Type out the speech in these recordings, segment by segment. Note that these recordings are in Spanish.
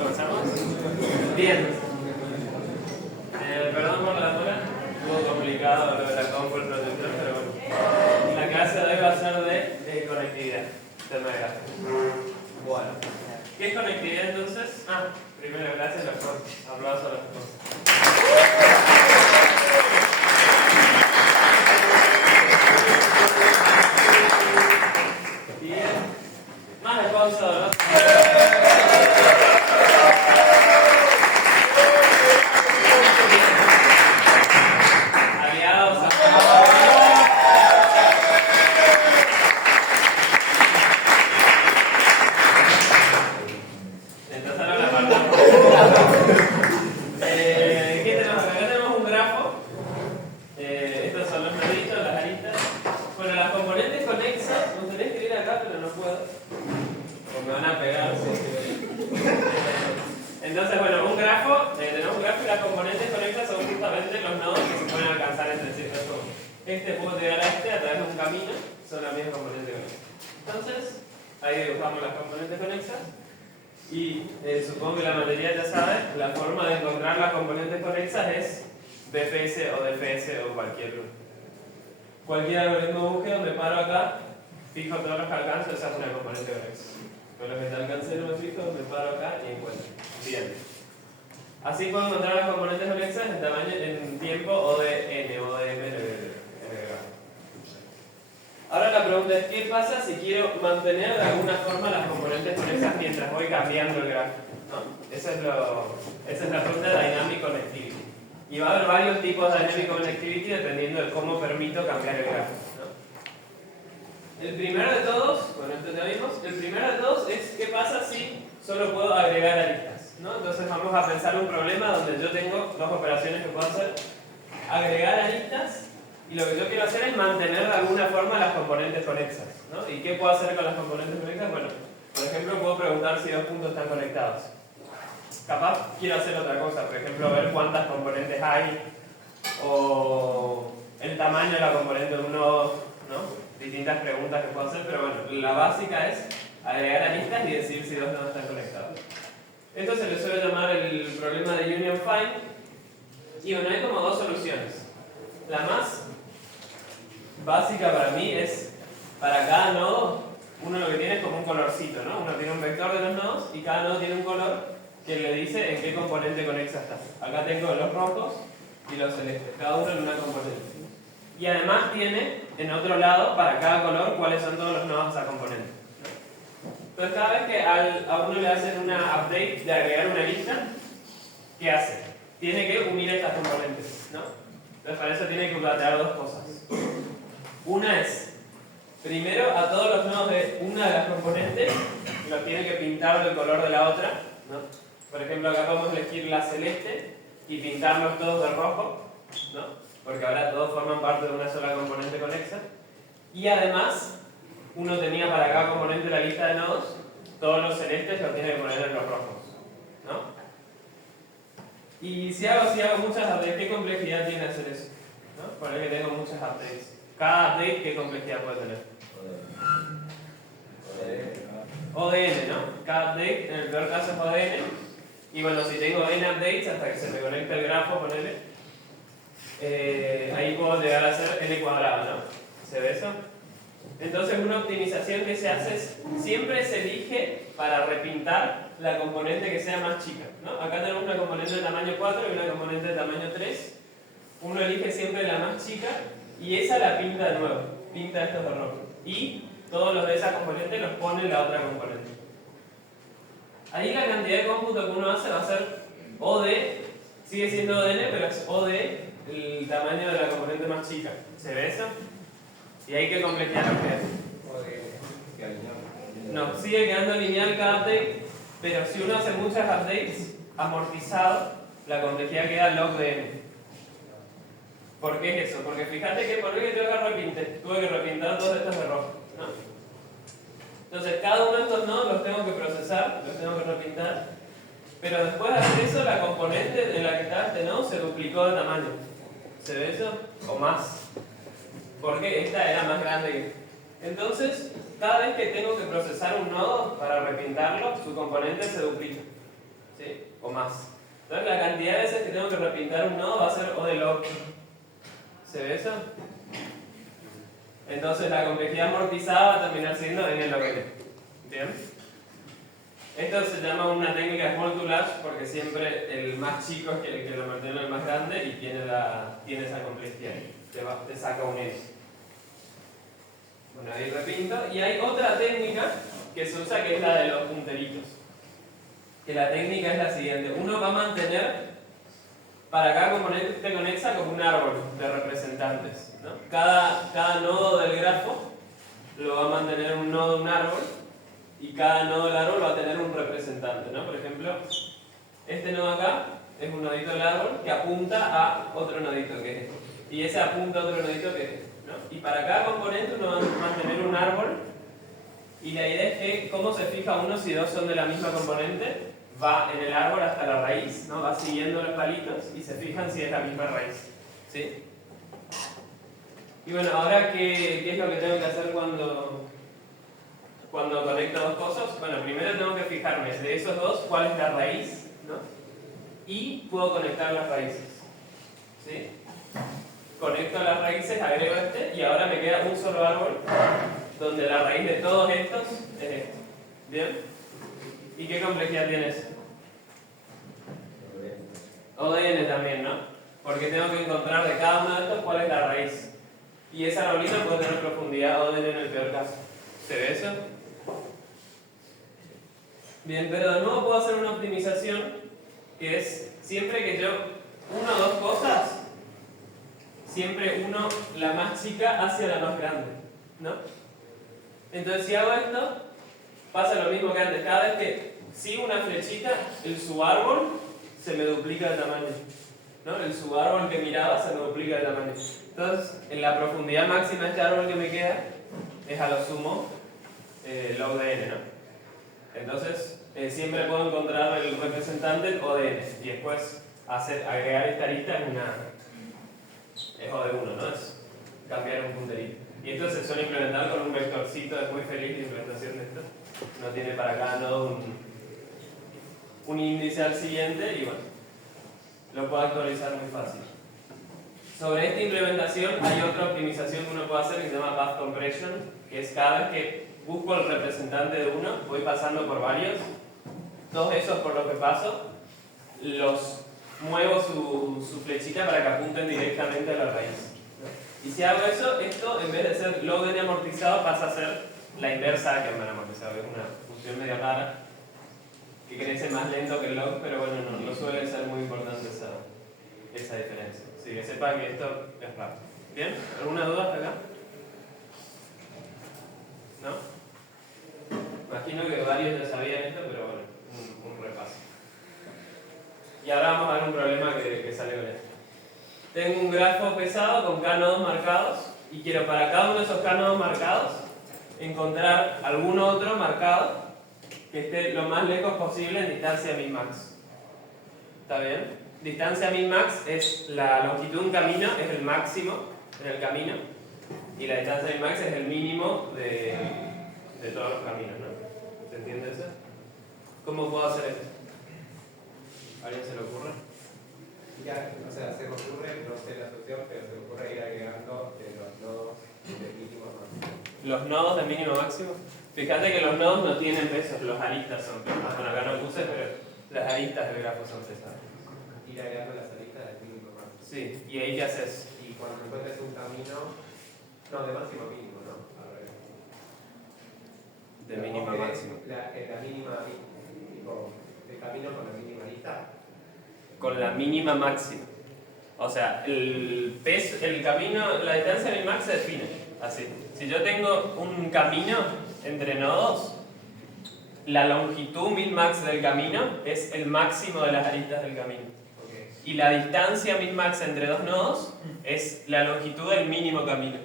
¿Comenzamos? Bien. Perdón por la demora, un poco complicado lo de la compu, el proyector, pero bueno. La clase de hoy va a ser de conectividad, tema de gráficos. Bueno. ¿Qué es conectividad entonces? Primero, gracias a los cosas. Aplausos a los cosas. Más aplausos, ¿no? Aliados. Entonces ahora la parte. ¿Qué tenemos acá? Acá tenemos un grafo. Estos son los noditos, las aristas. Bueno, las componentes conexas, me gustaría escribir acá, pero no puedo. O me van a pegar. Entonces, bueno, tenemos un grafo y las componentes conexas son justamente los nodos que se pueden alcanzar entre sí. Este puede llegar a este a través de un camino, son las mismas componentes conexas. Entonces, ahí dibujamos las componentes conexas. Y supongo que la mayoría ya sabe, la forma de encontrar las componentes conexas es DFS o DFS o cualquier algoritmo de búsqueda. Me paro acá, fijo todos los que alcanzo, esa es una componente conexa. Con los que te alcancé no me fijo, me paro acá y encuentro. Bien. Así puedo encontrar las componentes conexas en tamaño, en tiempo o de n o de m. Ahora la pregunta es, ¿qué pasa si quiero mantener de alguna forma las componentes conexas mientras voy cambiando el gráfico? ¿No? Esa es la pregunta de Dynamic Connectivity. Y va a haber varios tipos de Dynamic Connectivity dependiendo de cómo permito cambiar el gráfico, ¿no? El primero de todos, bueno, esto ya vimos, el primero de todos es ¿qué pasa si solo puedo agregar aristas? ¿No? Entonces vamos a pensar un problema donde yo tengo dos operaciones que puedo hacer: agregar aristas, y lo que yo quiero hacer es mantener de alguna forma las componentes conexas, ¿no? ¿Y qué puedo hacer con las componentes conexas? Bueno, por ejemplo, puedo preguntar si dos puntos están conectados. Capaz quiero hacer otra cosa, por ejemplo, ver cuántas componentes hay, o el tamaño de la componente de un nodo, ¿no? Distintas preguntas que puedo hacer, pero bueno, la básica es agregar aristas y decir si dos nodos están conectados. Esto se le suele llamar el problema de Union Find, y bueno, hay como dos soluciones. La más básica para mí es, para cada nodo, uno lo que tiene es como un colorcito, ¿no? Uno tiene un vector de los nodos y cada nodo tiene un color que le dice en qué componente conexa está. Acá tengo los rojos y los celestes, cada uno en una componente. Y además tiene en otro lado, para cada color, cuáles son todos los nodos de esa componente. Entonces cada vez que a uno le hacen una update de agregar una lista, ¿qué hace? Tiene que unir estas componentes, ¿no? Entonces para eso tiene que plantear dos cosas. Una es, primero a todos los nodos de una de las componentes los tiene que pintar del color de la otra, ¿no? Por ejemplo, acá podemos elegir la celeste y pintarlos todos de rojo, ¿no? Porque ahora todos forman parte de una sola componente conexa. Y además, uno tenía para cada componente la lista de nodos, todos los celestes los tiene que poner en los rojos, ¿no? Y si hago muchas updates, ¿qué complejidad tiene hacer eso? ¿No? Poner que tengo muchas updates. Cada update, ¿qué complejidad puede tener? ODN, ¿no? Cada update, en el peor caso es ODN. Y bueno, si tengo n updates hasta que se me conecte el grafo, ponele, ahí puedo llegar a ser n cuadrado, ¿no? ¿Se ve eso? Entonces una optimización que se hace es, siempre se elige para repintar la componente que sea más chica, ¿no? Acá tenemos una componente de tamaño 4 y una componente de tamaño 3. Uno elige siempre la más chica y esa la pinta de nuevo, pinta estos de rojo. Y todos los de esa componente los pone en la otra componente. Ahí la cantidad de cómputo que uno hace va a ser O de, sigue siendo ODN, pero es O de el tamaño de la componente más chica. ¿Se ve eso? ¿Y ahí qué complejidad nos queda? No, sigue quedando lineal cada update, pero si uno hace muchas updates, amortizado, la complejidad queda log de n. ¿Por qué es eso? Porque fíjate que por que yo tuve que repintar todos estos de rojo, ¿no? Entonces cada uno de estos nodos los tengo que procesar, los tengo que repintar, pero después de hacer eso, la componente en la que estaba este nodo se duplicó de tamaño. ¿Se ve eso? O más. Porque esta era más grande. Entonces, cada vez que tengo que procesar un nodo para repintarlo, su componente se duplica. ¿sí? O más. Entonces la cantidad de veces que tengo que repintar un nodo va a ser O de log. ¿Se ve eso? Entonces la complejidad amortizada va a terminar siendo n log n. ¿Bien? Esto se llama una técnica small to large porque siempre el más chico es el que lo mantiene el más grande y tiene esa complejidad. Te saca un n. Bueno, ahí repinto. Y hay otra técnica que se usa que es la de los punteritos. Que la técnica es la siguiente. Uno va a mantener para cada componente que esté conexa como un árbol de representantes, ¿no? Cada nodo del grafo lo va a mantener un nodo de un árbol y cada nodo del árbol va a tener un representante, ¿no? Por ejemplo, este nodo acá es un nodito del árbol que apunta a otro nodito que es este. Y ese apunta a otro nodito que es este, ¿no? Y para cada componente uno va a mantener un árbol y la idea es que cómo se fija uno si dos son de la misma componente. Va en el árbol hasta la raíz, ¿no? Va siguiendo los palitos y se fijan si es la misma raíz, ¿sí? Y bueno, ahora ¿qué es lo que tengo que hacer cuando conecto dos cosas? Bueno, primero tengo que fijarme de esos dos cuál es la raíz, ¿no? Y puedo conectar las raíces, ¿sí? Conecto las raíces, agrego este y ahora me queda un solo árbol donde la raíz de todos estos es este, ¿bien? ¿Y qué complejidad tiene eso? O de n también, ¿no? Porque tengo que encontrar de cada uno de estos cuál es la raíz. Y esa arbolita puede tener profundidad O de n en el peor caso. ¿Se ve eso? Bien, pero de nuevo puedo hacer una optimización que es siempre que yo uno o dos cosas, siempre uno la más chica hacia la más grande, ¿no? Entonces si hago esto, pasa lo mismo que antes. Cada vez que sigo una flechita, el subárbol se me duplica de tamaño, ¿no? El subárbol que miraba se me duplica de tamaño. Entonces, en la profundidad máxima de este árbol que me queda es a lo sumo log de n, ¿no? Entonces, siempre puedo encontrar el representante O de n y después agregar esta arista es O de 1, ¿no? Es cambiar un punterito. Y esto se suele implementar con un vectorcito, es muy feliz la implementación de esto. No tiene para cada nodo un índice al siguiente y bueno, lo puedo actualizar muy fácil. Sobre esta implementación hay otra optimización que uno puede hacer que se llama Path Compression, que es cada vez que busco el representante de uno, voy pasando por varios, todos esos por los que paso, los muevo su flechita para que apunten directamente a la raíz. Y si hago eso, esto en vez de ser log n amortizado pasa a ser la inversa de Ackermann amortizado, que es una función medio rara que crece más lento que el log, pero bueno, no suele ser muy importante esa diferencia. Así que sepan que esto es raro. ¿Bien? ¿Alguna duda hasta acá? ¿No? Imagino que varios ya sabían esto, pero bueno, un repaso. Y ahora vamos a ver un problema que sale con esto. Tengo un grafo pesado con k nodos marcados y quiero para cada uno de esos k nodos marcados encontrar algún otro marcado que esté lo más lejos posible en distancia min-max. ¿Está bien? Distancia min-max es la longitud de un camino, es el máximo en el camino, y la distancia min-max es el mínimo de todos los caminos, ¿no? ¿Se entiende eso? ¿Cómo puedo hacer esto? ¿A alguien se le ocurre? Ya, o sea, se me ocurre, no sé la solución, pero se me ocurre ir agregando los nodos de mínimo a máximo. ¿Los nodos de mínimo a máximo? Fíjate que los nodos no tienen pesos, los aristas son pesados. Bueno, acá no puse, pero las aristas del grafo son pesadas. Ir agregando las aristas del mínimo a máximo. Sí, ¿y ahí qué haces? Y cuando encuentres un camino, no, de máximo a mínimo, ¿no? Al revés. De mínimo a máximo. La mínima, tipo, el camino con la mínima arista. Con la mínima máxima. O sea, el camino, la distancia min-max se define así. Si yo tengo un camino entre nodos, la longitud min-max del camino es el máximo de las aristas del camino. Okay. Y la distancia min-max entre dos nodos es la longitud del mínimo camino.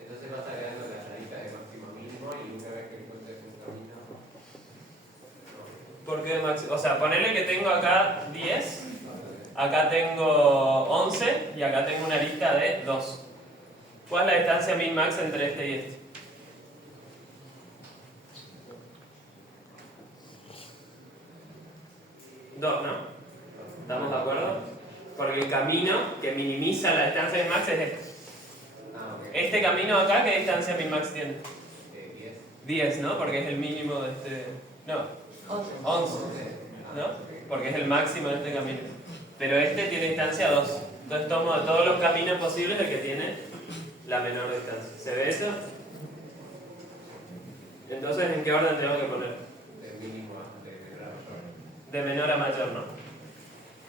Entonces vas agregando las aristas de máximo a mínimo y una vez que encuentres un camino. No. ¿Por qué de máximo? O sea, ponele que tengo acá 10. Acá tengo 11 y acá tengo una arista de 2. ¿Cuál es la distancia min-max entre este y este? 2, ¿no? ¿Estamos de acuerdo? Porque el camino que minimiza la distancia min max es este. Ok. Este camino acá, ¿qué distancia min max tiene? 10. 10, ¿no? Porque es el mínimo de este... No, 11, ¿no? Porque es el máximo de este camino. Pero este tiene distancia 2. Entonces tomo de todos los caminos posibles el que tiene la menor distancia. ¿Se ve eso? Entonces, ¿en qué orden tengo que poner? El mínimo de menor a mayor. De menor a mayor, ¿no?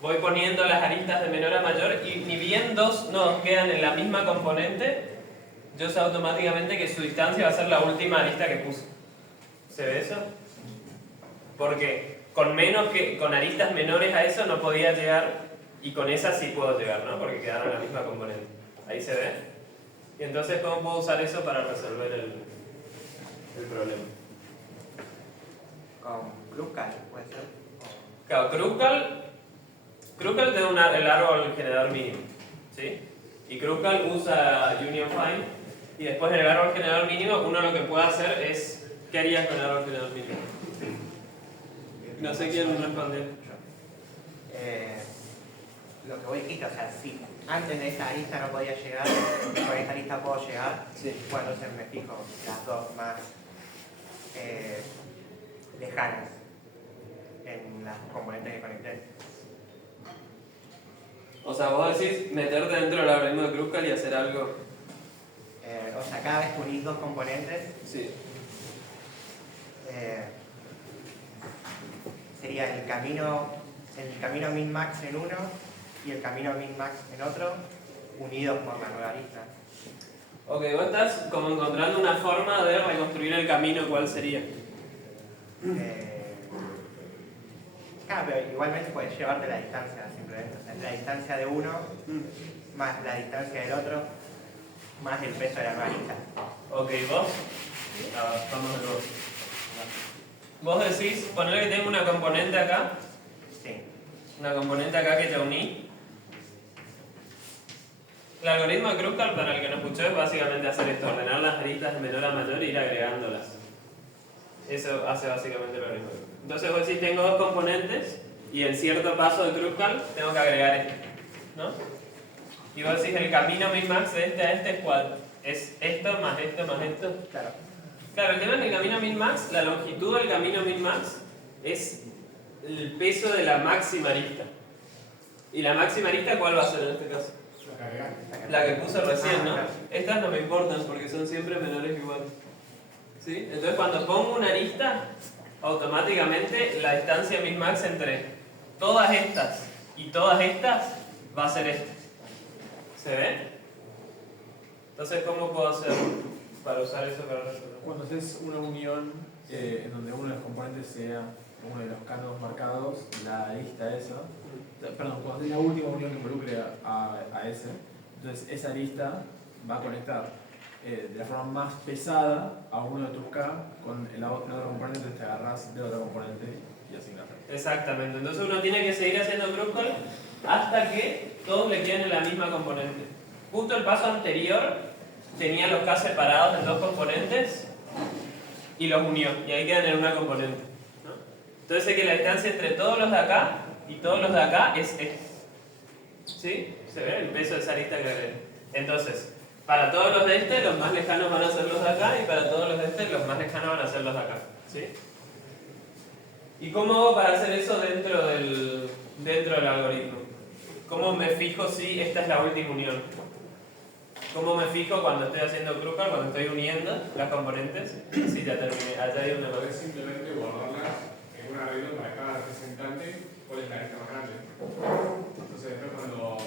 Voy poniendo las aristas de menor a mayor y ni bien dos nodos quedan en la misma componente, yo sé automáticamente que su distancia va a ser la última arista que puse. ¿Se ve eso? Porque con aristas menores a eso no podía llegar y con esas sí puedo llegar, ¿no? Porque quedaron en la misma componente. ¿Ahí se ve? Y entonces, ¿cómo puedo usar eso para resolver el problema? Con Kruskal, puede ser. Claro, Kruskal te da el árbol generador mínimo, ¿sí? Y Kruskal usa Union Find y después en el árbol generador mínimo uno lo que puede hacer es... ¿Qué harías con el árbol generador mínimo? No sé quién respondió. Lo que vos dijiste, o sea, si antes de esta arista no podía llegar, con esta arista puedo llegar, Sí. bueno, entonces me fijo las dos más lejanas en las componentes que conecté. O sea, vos decís meterte dentro del algoritmo de Kruskal y hacer algo... O sea, cada vez que unís dos componentes, Sí. sería el camino min-max en uno y el camino min-max en otro, unidos por la nueva arista. Ok, vos estás como encontrando una forma de reconstruir el camino, ¿cuál sería? Claro, pero igualmente puedes llevarte la distancia simplemente. O sea, la distancia de uno más la distancia del otro más el peso de la nueva arista. Ok, vos. Vamos de nuevo. Vos decís, ponerle que tengo una componente acá, Sí. una componente acá que ya uní. El algoritmo de Kruskal, para el que no escuchó, es básicamente hacer esto, ordenar las aristas de menor a mayor e ir agregándolas. Eso hace básicamente el algoritmo. Entonces vos decís, tengo dos componentes y en cierto paso de Kruskal tengo que agregar este, ¿no? Y vos decís, el camino min-max de este a este es ¿cuál? Es esto más esto más esto. Claro. Claro, el tema es que el camino min-max, la longitud del camino min-max es el peso de la máxima arista. ¿Y la máxima arista cuál va a ser en este caso? La que puse recién, ¿no? Estas no me importan porque son siempre menores o iguales. ¿Sí? Entonces cuando pongo una arista, automáticamente la distancia min-max entre todas estas y todas estas va a ser esta. ¿Se ve? Entonces, ¿cómo puedo hacer para usar eso para resolver? Cuando haces una unión en donde uno de los componentes sea uno de los canos marcados, la arista esa, perdón, cuando haces la última unión que involucre a ese, entonces esa arista va a conectar de la forma más pesada a uno de tus K con el otro componente, entonces te agarras de otro componente y así nada. Exactamente, entonces uno tiene que seguir haciendo Kruskal hasta que todos le queden en la misma componente. Justo el paso anterior tenía los K separados en dos componentes y los unió, y ahí quedan en una componente, ¿no? Entonces sé que la distancia entre todos los de acá y todos los de acá es este. ¿Sí? ¿Se ve el peso de esa arista que agregué? Entonces, para todos los de este, los más lejanos van a ser los de acá, y para todos los de este, los más lejanos van a ser los de acá. ¿Sí? ¿Y cómo hago para hacer eso dentro del algoritmo? ¿Cómo me fijo si esta es la última unión? ¿Cómo me fijo cuando estoy haciendo Kruskal, cuando estoy uniendo las componentes? Sí, ya terminé. Allá hay una Podés simplemente guardarlas en un arreglo para cada representante cuál es la arista más grande. Entonces después cuando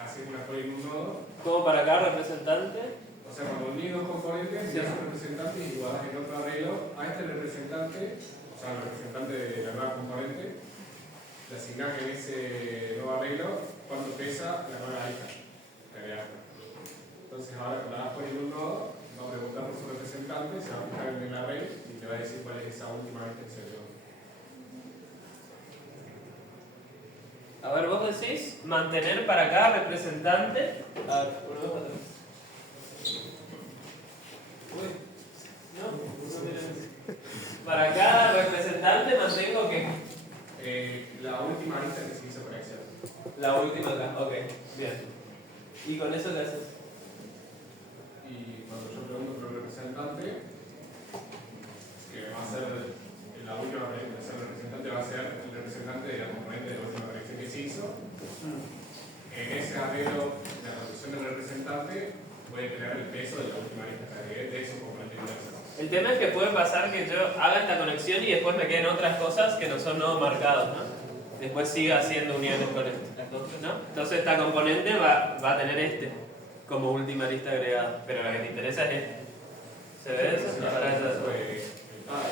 haces una cola en un nodo, ¿Cómo para cada representante? o sea cuando unís dos componentes y haces representantes y guardas en otro arreglo a este representante, o sea el representante de la nueva componente, le asignás en ese nuevo arreglo cuánto pesa la nueva arista. Entonces ahora cuando hagas por un nodo, va a preguntar por su representante, se va a fijar en el array y te va a decir cuál es esa última arista que se dio. A ver, vos decís mantener para cada representante. A ver, uno, dos, tres. Uy, no, miren. Para cada representante mantengo que. La La última acá, ok, bien. ¿Y con eso qué haces? Y cuando yo pregunto por el representante, que va a ser la última predicción del representante, va a ser el representante de la componente de la última predicción que se hizo. En ese arreglo de la reducción del representante puede tener el peso de la última lista que agregué de esos componentes inversos. El tema es que puede pasar que yo haga esta conexión y después me queden otras cosas que no son nodos marcados, ¿no? Después siga haciendo uniones con esto, ¿no? Entonces esta componente va a tener este como última lista agregada, pero la que te interesa es este. ¿Se ve eso? Se No, va a para actualizar eso. sobre el padre.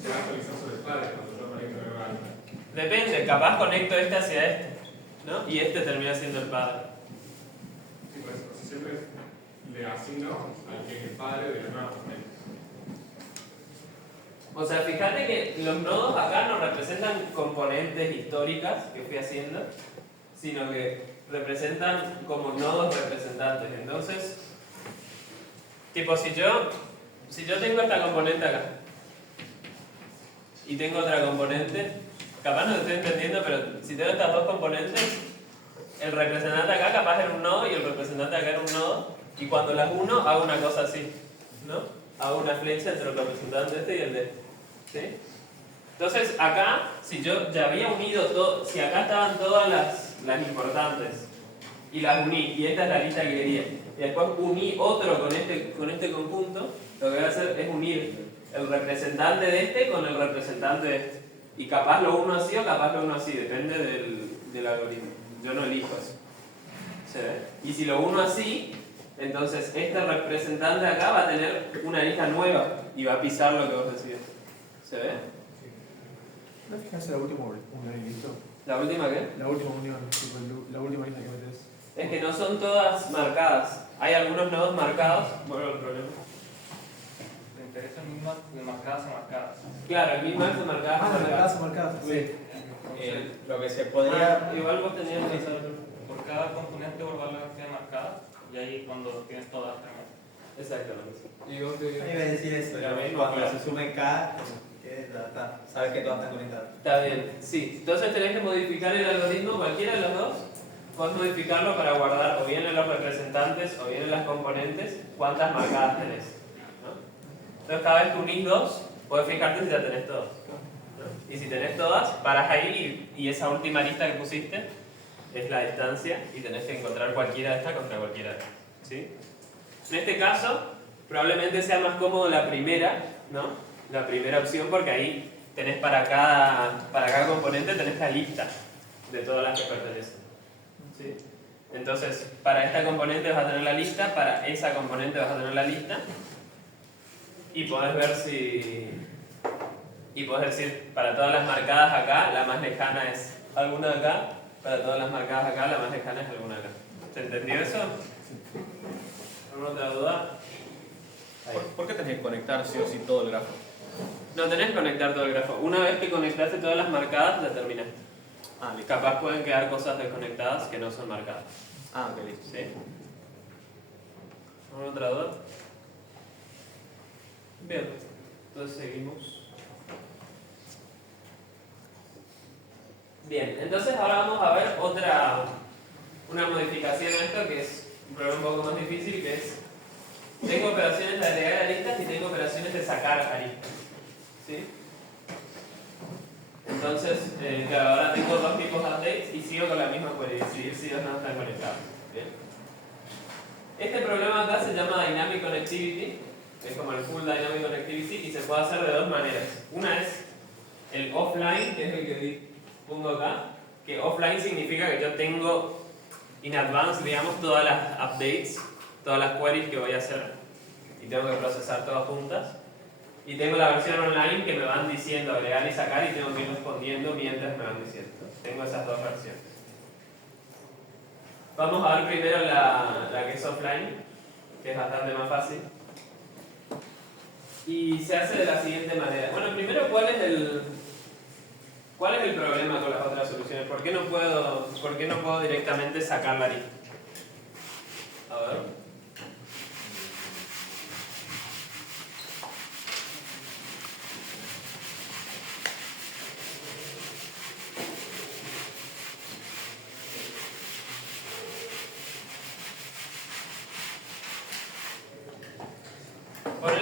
Se va a actualizar sobre el padre cuando yo conecto nueva lista. Depende, capaz conecto este hacia este, ¿no? Y este termina siendo el padre. Sí, pues siempre le asigno al que es el padre de la nueva componente. O sea, fíjate que los nodos acá no representan componentes históricas que fui haciendo, sino que representan como nodos representantes. Entonces, tipo, si yo tengo esta componente acá y tengo otra componente, capaz no te estoy entendiendo, pero si tengo estas dos componentes, el representante acá capaz era un nodo y el representante acá era un nodo, y cuando las uno hago una cosa así, ¿no? Hago una flecha entre el representante este y el de este. ¿Sí? Entonces acá, si yo ya había unido todo, si acá estaban todas las importantes y las uní, y esta es la lista que quería, y después uní otro con este conjunto, lo que voy a hacer es unir el representante de este con el representante de este. Y capaz lo uno así o capaz lo uno así, depende del algoritmo. Yo no elijo eso. ¿Se ve? Y si lo uno así, entonces este representante de acá va a tener una lista nueva y va a pisar lo que vos decías. ¿Se ve? ¿No fijas en la última unión y listo? ¿La última qué? La última unión, tipo, la última lista que metes. Es que no son todas marcadas. Hay algunos nodos marcados. Bueno, el problema. ¿Te interesa el mismo de marcadas a marcadas? Claro, el mismo es de marcadas. Ah, marcadas. marcadas. Sí. Lo que se podría... Igual vos tenías que saber. Por cada componente volver la cantidad marcada y ahí cuando tienes todas terminas. Exactamente. Y vos te... Yo iba a decir eso, Ya ves, cuando claro. se sumen K, que ya está, sabes que todas están conectadas. Está bien, sí. Entonces tenés que modificar el algoritmo, cualquiera de los dos. Podés modificarlo para guardar o bien en los representantes o bien en las componentes cuántas marcadas tenés, ¿no? Entonces cada vez que unís dos, podés fijarte si ya tenés todas, ¿no? Y si tenés todas, parás ahí y esa última lista que pusiste es la distancia y tenés que encontrar cualquiera de estas contra cualquiera de estas, ¿sí? En este caso, probablemente sea más cómodo la primera, ¿no? La primera opción, porque ahí tenés para cada componente tenés la lista de todas las que pertenecen, ¿sí? Entonces, para esta componente vas a tener la lista, para esa componente vas a tener la lista, y podés ver si... Y podés decir, para todas las marcadas acá, la más lejana es alguna de acá, para todas las marcadas acá, la más lejana es alguna de acá. ¿Se entendió eso? ¿Alguna otra duda? ¿Por qué tenés que conectar sí o sí todo el grafo? No tenés que conectar todo el grafo. Una vez que conectaste todas las marcadas, ya terminaste. Ah, listo. Capaz pueden quedar cosas desconectadas que no son marcadas. Ah, ok, listo. ¿Sí? ¿Alguna otra duda? Bien, entonces seguimos. Bien, entonces ahora vamos a ver una modificación a esto que es un problema un poco más difícil, que es tengo operaciones de agregar a listas y tengo operaciones de sacar a listas, ¿sí? Entonces, claro, ahora tengo dos tipos de updates y sigo con la misma query, decidir si dos no están conectados. ¿Bien? Este problema acá se llama Dynamic Connectivity, que es como el Full Dynamic Connectivity, y se puede hacer de dos maneras. Una es el offline, que es el que pongo acá, que offline significa que yo tengo in advance, digamos, todas las updates, todas las queries que voy a hacer y tengo que procesar todas juntas. Y tengo la versión online que me van diciendo agregar y sacar y tengo que ir respondiendo mientras me van diciendo. Tengo esas dos versiones. Vamos a ver primero la que es offline, que es bastante más fácil. Y se hace de la siguiente manera. Bueno, primero, ¿cuál es el problema con las otras soluciones? ¿Por qué no puedo directamente sacar la lista? A ver.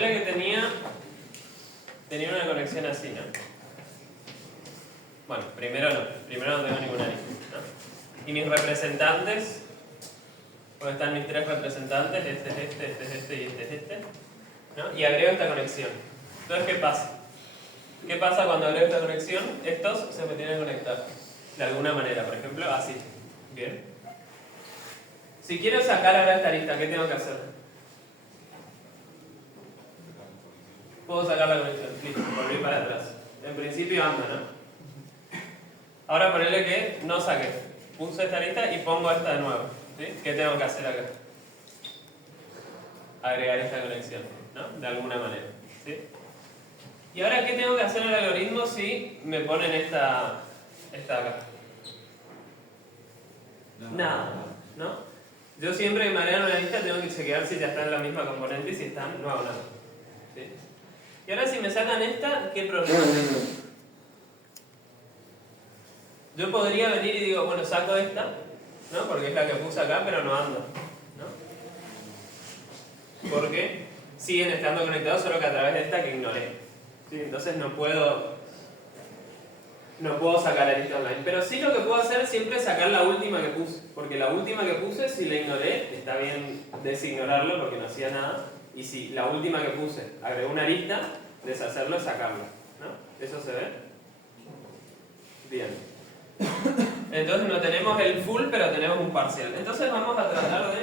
ponerle que tenía una conexión así, ¿no? Bueno, primero no tengo ninguna arista, ¿no? Y mis representantes, pues están mis tres representantes, este y este, ¿no? Y agrego esta conexión. Entonces, ¿qué pasa? ¿Qué pasa cuando agrego esta conexión? Estos se me tienen que conectar de alguna manera, por ejemplo, así. ¿Bien? Si quiero sacar ahora esta arista, ¿qué tengo que hacer? Puedo sacar la conexión, listo, volví para atrás. En principio anda, ¿no? Ahora ponerle que no saqué. Puse esta arista y pongo esta de nuevo. ¿Sí? ¿Qué tengo que hacer acá? Agregar esta conexión, ¿no? De alguna manera. ¿Sí? Y ahora, ¿qué tengo que hacer en el algoritmo si me ponen esta acá? Nada, ¿no? Yo siempre que me agregan una lista tengo que chequear si ya está en la misma componente y si están, no hago nada. ¿Sí? Y ahora si me sacan esta, ¿qué problema tengo? Yo podría venir y digo, bueno, saco esta, ¿no? Porque es la que puse acá, pero no anda, ¿no? Porque siguen estando conectados, solo que a través de esta que ignoré. ¿Sí? Entonces no puedo sacar la lista online. Pero sí lo que puedo hacer siempre es sacar la última que puse. Porque la última que puse, si la ignoré, está bien designorarlo porque no hacía nada. Y si la última que puse agregó una lista, deshacerlo es sacarlo, ¿no? ¿Eso se ve? Bien. Entonces no tenemos el full, pero tenemos un parcial. Entonces vamos a tratar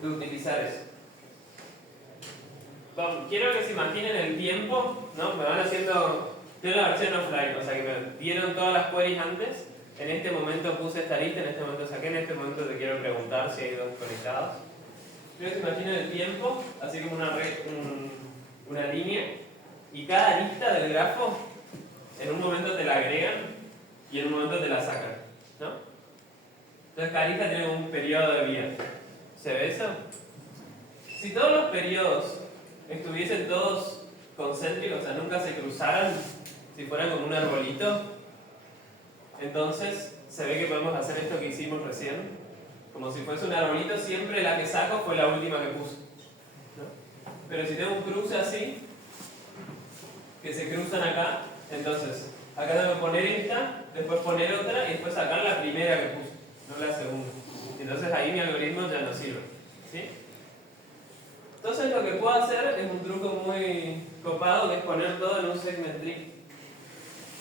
de utilizar eso. Bueno, quiero que se imaginen el tiempo, ¿no? Me van haciendo... Tengo la versión offline, o sea que me dieron todas las queries antes. En este momento puse esta lista, en este momento saqué, en este momento te quiero preguntar si hay dos conectados. Quiero que se imaginen el tiempo, así como una línea. Y cada lista del grafo, en un momento te la agregan y en un momento te la sacan, ¿no? Entonces cada lista tiene un periodo de vida. ¿Se ve eso? Si todos los periodos estuviesen todos concéntricos, o sea, nunca se cruzaran, si fueran como un arbolito, entonces se ve que podemos hacer esto que hicimos recién. Como si fuese un arbolito, siempre la que saco fue la última que puse, ¿no? Pero si tengo un cruce así, que se cruzan acá, entonces acá tengo que poner esta, después poner otra y después sacar la primera que puse, no la segunda. Entonces ahí mi algoritmo ya no sirve, ¿sí? Entonces lo que puedo hacer es un truco muy copado, que es poner todo en un segment tree.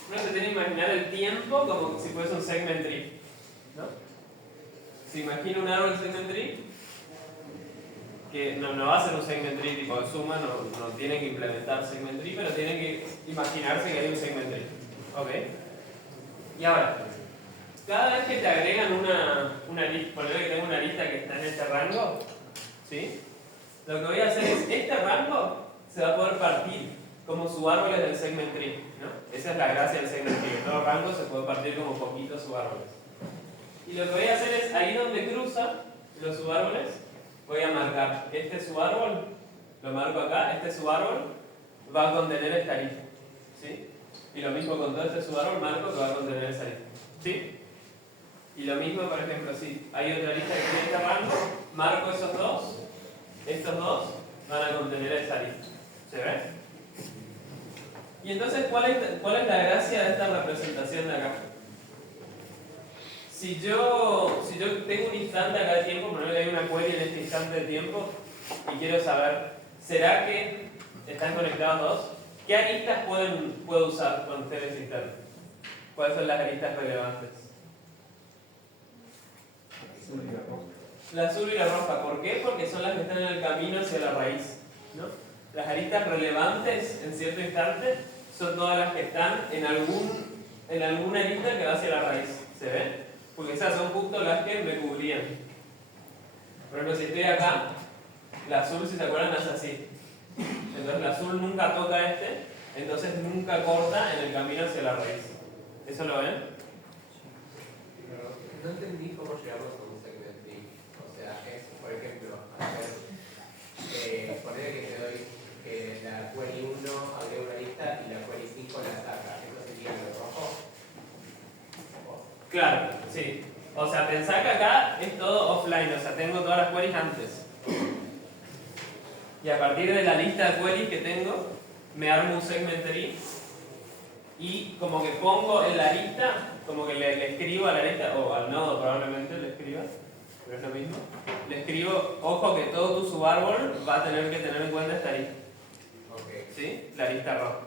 Uno se tiene que imaginar el tiempo como si fuese un segment tree, ¿no? Si imagino un árbol segment tree, que no va a ser un segment tree tipo de suma, no tiene que implementar segment tree, pero tiene que imaginarse que hay un segment tree. ¿Ok? Y ahora, cada vez que te agregan una lista, ponle que tengo una lista que está en este rango, ¿sí? Lo que voy a hacer es, este rango se va a poder partir como subárboles del segment tree, ¿no? Esa es la gracia del segment tree. En todo rango se puede partir como poquitos subárboles. Y lo que voy a hacer es, ahí donde cruza los subárboles, voy a marcar este subárbol, lo marco acá, este subárbol va a contener esta lista, ¿sí? Y lo mismo con todo este subárbol marco que va a contener esa lista, ¿sí? Y lo mismo, por ejemplo, si hay otra lista que tiene este rango, marco esos dos, estos dos van a contener esa lista, ¿se ve? Y entonces, ¿cuál es la gracia de esta representación de acá? Si yo tengo un instante acá de tiempo, por ejemplo hay una query en este instante de tiempo y quiero saber, ¿será que están conectados dos? ¿Qué aristas puedo usar con ustedes instantes? ¿Cuáles son las aristas relevantes? La azul y la roja. ¿Por qué? Porque son las que están en el camino hacia la raíz, ¿no? Las aristas relevantes en cierto instante son todas las que están en alguna arista que va hacia la raíz. ¿Se ve? Porque esas son justo las que me cubrían. Por ejemplo, si estoy acá, la azul, si se acuerdan, es así. Entonces la azul nunca toca entonces nunca corta en el camino hacia la raíz. ¿Eso lo ven? No entendí cómo llegamos a un segment tree. O sea, es, por ejemplo, poner que te doy que la query 1 agrega una lista y la query 5 la saca. ¿Eso sería lo rojo? Claro, sí. O sea, pensá que acá es todo offline, o sea, tengo todas las queries antes. Y a partir de la lista de queries que tengo, me armo un segment tree y como que pongo en la lista, como que le escribo a la lista, o al nodo probablemente le escriba, pero es lo mismo. Le escribo, ojo que todo tu subárbol va a tener que tener en cuenta esta lista. ¿Sí? La lista roja.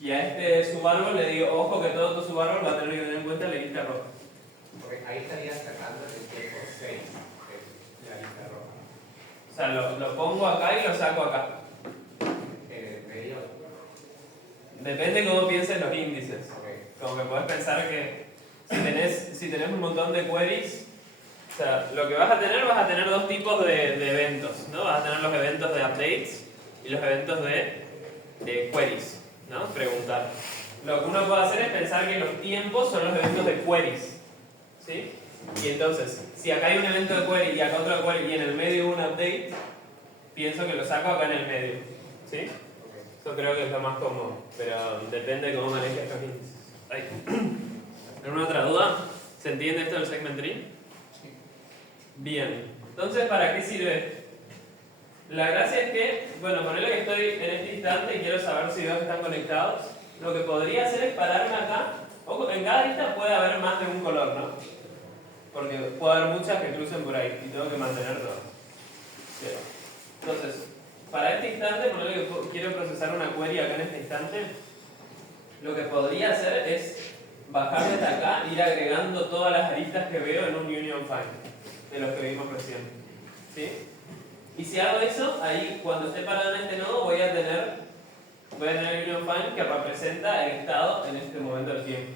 Y a este subárbol le digo, ojo que todo tu subárbol va a tener que tener en cuenta la lista roja. Porque ahí estaría sacando el tiempo 6, que es la lista roja. O sea, lo pongo acá y lo saco acá. En el medio. Depende cómo pienses los índices. Ok. Como que podés pensar que si tenés un montón de queries, o sea, lo que vas a tener dos tipos de eventos, ¿no? Vas a tener los eventos de updates y los eventos de queries, ¿no? Preguntar. Lo que uno puede hacer es pensar que los tiempos son los eventos de queries, ¿sí? Y entonces, si acá hay un evento de query y acá otro query y en el medio un update, pienso que lo saco acá en el medio, ¿sí? Eso creo que es lo más cómodo, pero depende de cómo manejes los índices. Ahí. ¿Alguna otra duda? ¿Se entiende esto del segment tree? Sí. Bien. Entonces, ¿para qué sirve? La gracia es que, bueno, ponele que estoy en este instante y quiero saber si dos están conectados. Lo que podría hacer es pararme acá. Ojo, en cada lista puede haber más de un color, ¿no? Porque puede haber muchas que crucen por ahí y tengo que mantenerlo. Bien. Entonces, para este instante, ponele que quiero procesar una query acá en este instante, lo que podría hacer es bajar desde acá e ir agregando todas las aristas que veo en un union find, de los que vimos recién. ¿Sí? Y si hago eso, ahí cuando esté parado en este nodo voy a tener union find que representa el estado en este momento del tiempo.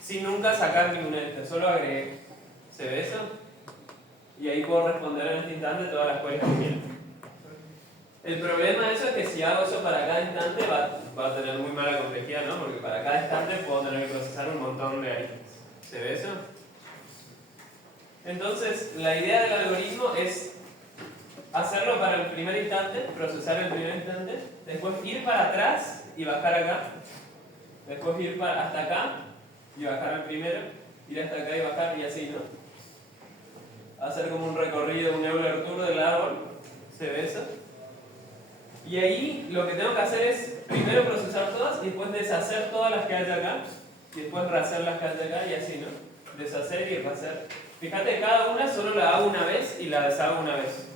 Sin nunca sacar ningún ente, solo agregué. ¿Se ve eso? Y ahí puedo responder en este instante todas las queries que quiero. El problema de eso es que si hago eso para cada instante va a tener muy mala complejidad, ¿no? Porque para cada instante puedo tener que procesar un montón de aristas. ¿Se ve eso? Entonces, la idea del algoritmo es hacerlo para el primer instante, procesar el primer instante, después ir para atrás y bajar acá, después ir hasta acá y bajar al primero, ir hasta acá y bajar y así, ¿no? Hacer como un recorrido, un Euler Tour del árbol. ¿Se ve eso? Y ahí lo que tengo que hacer es primero procesar todas y después deshacer todas las que hay acá y después rehacer las que hay acá y así, ¿no? Deshacer y rehacer. Fíjate, cada una solo la hago una vez y la deshago una vez,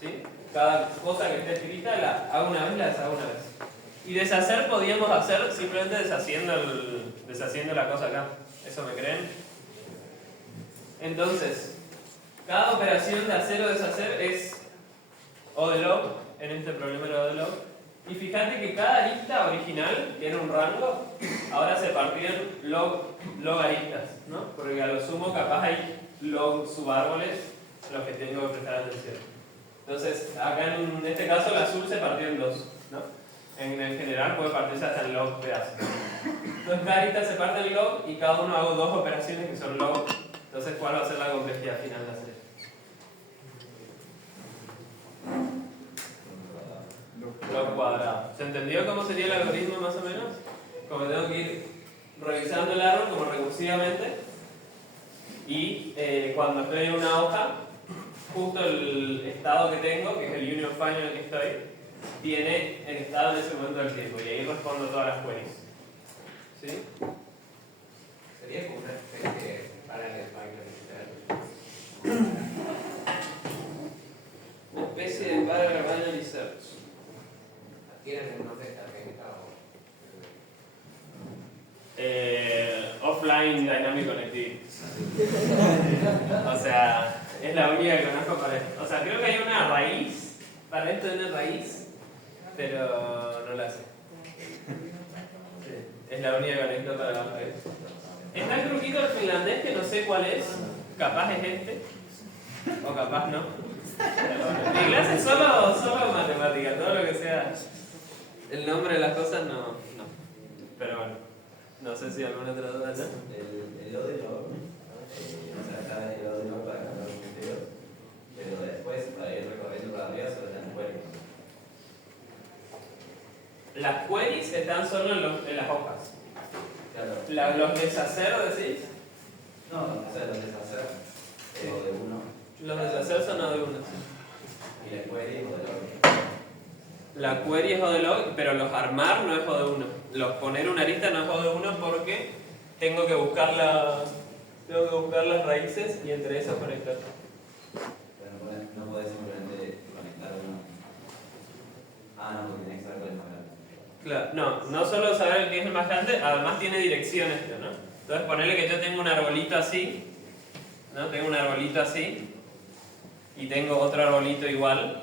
¿sí? Cada cosa que esté escrita la hago una vez y la deshago una vez. Y deshacer podíamos hacer simplemente deshaciendo la cosa acá. ¿Eso me creen? Entonces, cada operación de hacer o deshacer es O de log, en este problema era O de log. Y fíjate que cada lista original, que era un rango, ahora se partió en log aristas, ¿no? Porque a lo sumo capaz hay log subárboles a los que tengo que prestar atención. Entonces, acá en este caso la sub se partió en dos, ¿no? En general puede partirse hasta en log pedazos. Entonces cada lista se parte en log y cada uno hago dos operaciones que son log. Entonces, ¿cuál va a ser la complejidad final de hacer? Log cuadrado. ¿Se entendió cómo sería el algoritmo más o menos? Como que tengo que ir revisando el árbol como recursivamente y cuando estoy en una hoja, justo el estado que tengo, que es el union find en el que estoy, tiene el estado en ese momento del tiempo y ahí respondo todas las queries. ¿Sí? Sería como una especie de parallel binary search. Una especie de parallel binary search. ¿Tienen un nombre estratégico? Offline Dynamic Connectivity. O sea, es la única que conozco para esto. O sea, creo que hay una raíz, para esto hay una raíz, pero no la sé. Sí, es la única que conecto para esto. Está el truquito del finlandés que no sé cuál es, capaz es este, o capaz no. Mi clase es solo matemática, todo lo que sea el nombre de las cosas no. Pero bueno, no sé si alguna otra duda. El O de log, o sea, acá el O de log para cambiar los criterios, pero después para ir recorriendo para arriba sobre las queries. Las queries están solo en las hojas. Claro. ¿Los deshacer decís? No, o sea, los deshacer, O de uno. Los deshacer son O de uno. Y la query O de log. La query es O(log), pero los armar no es O(1). Los poner una arista no es O(1) porque tengo que buscar las raíces y entre esas conectar. Pero no podés simplemente conectar uno. Ah, no, porque tenés que saber cuál es más grande. Claro, no solo saber qué es el más grande, además tiene dirección esto, ¿no? Entonces ponerle que yo tengo un arbolito así, ¿no? Tengo un arbolito así y tengo otro arbolito igual.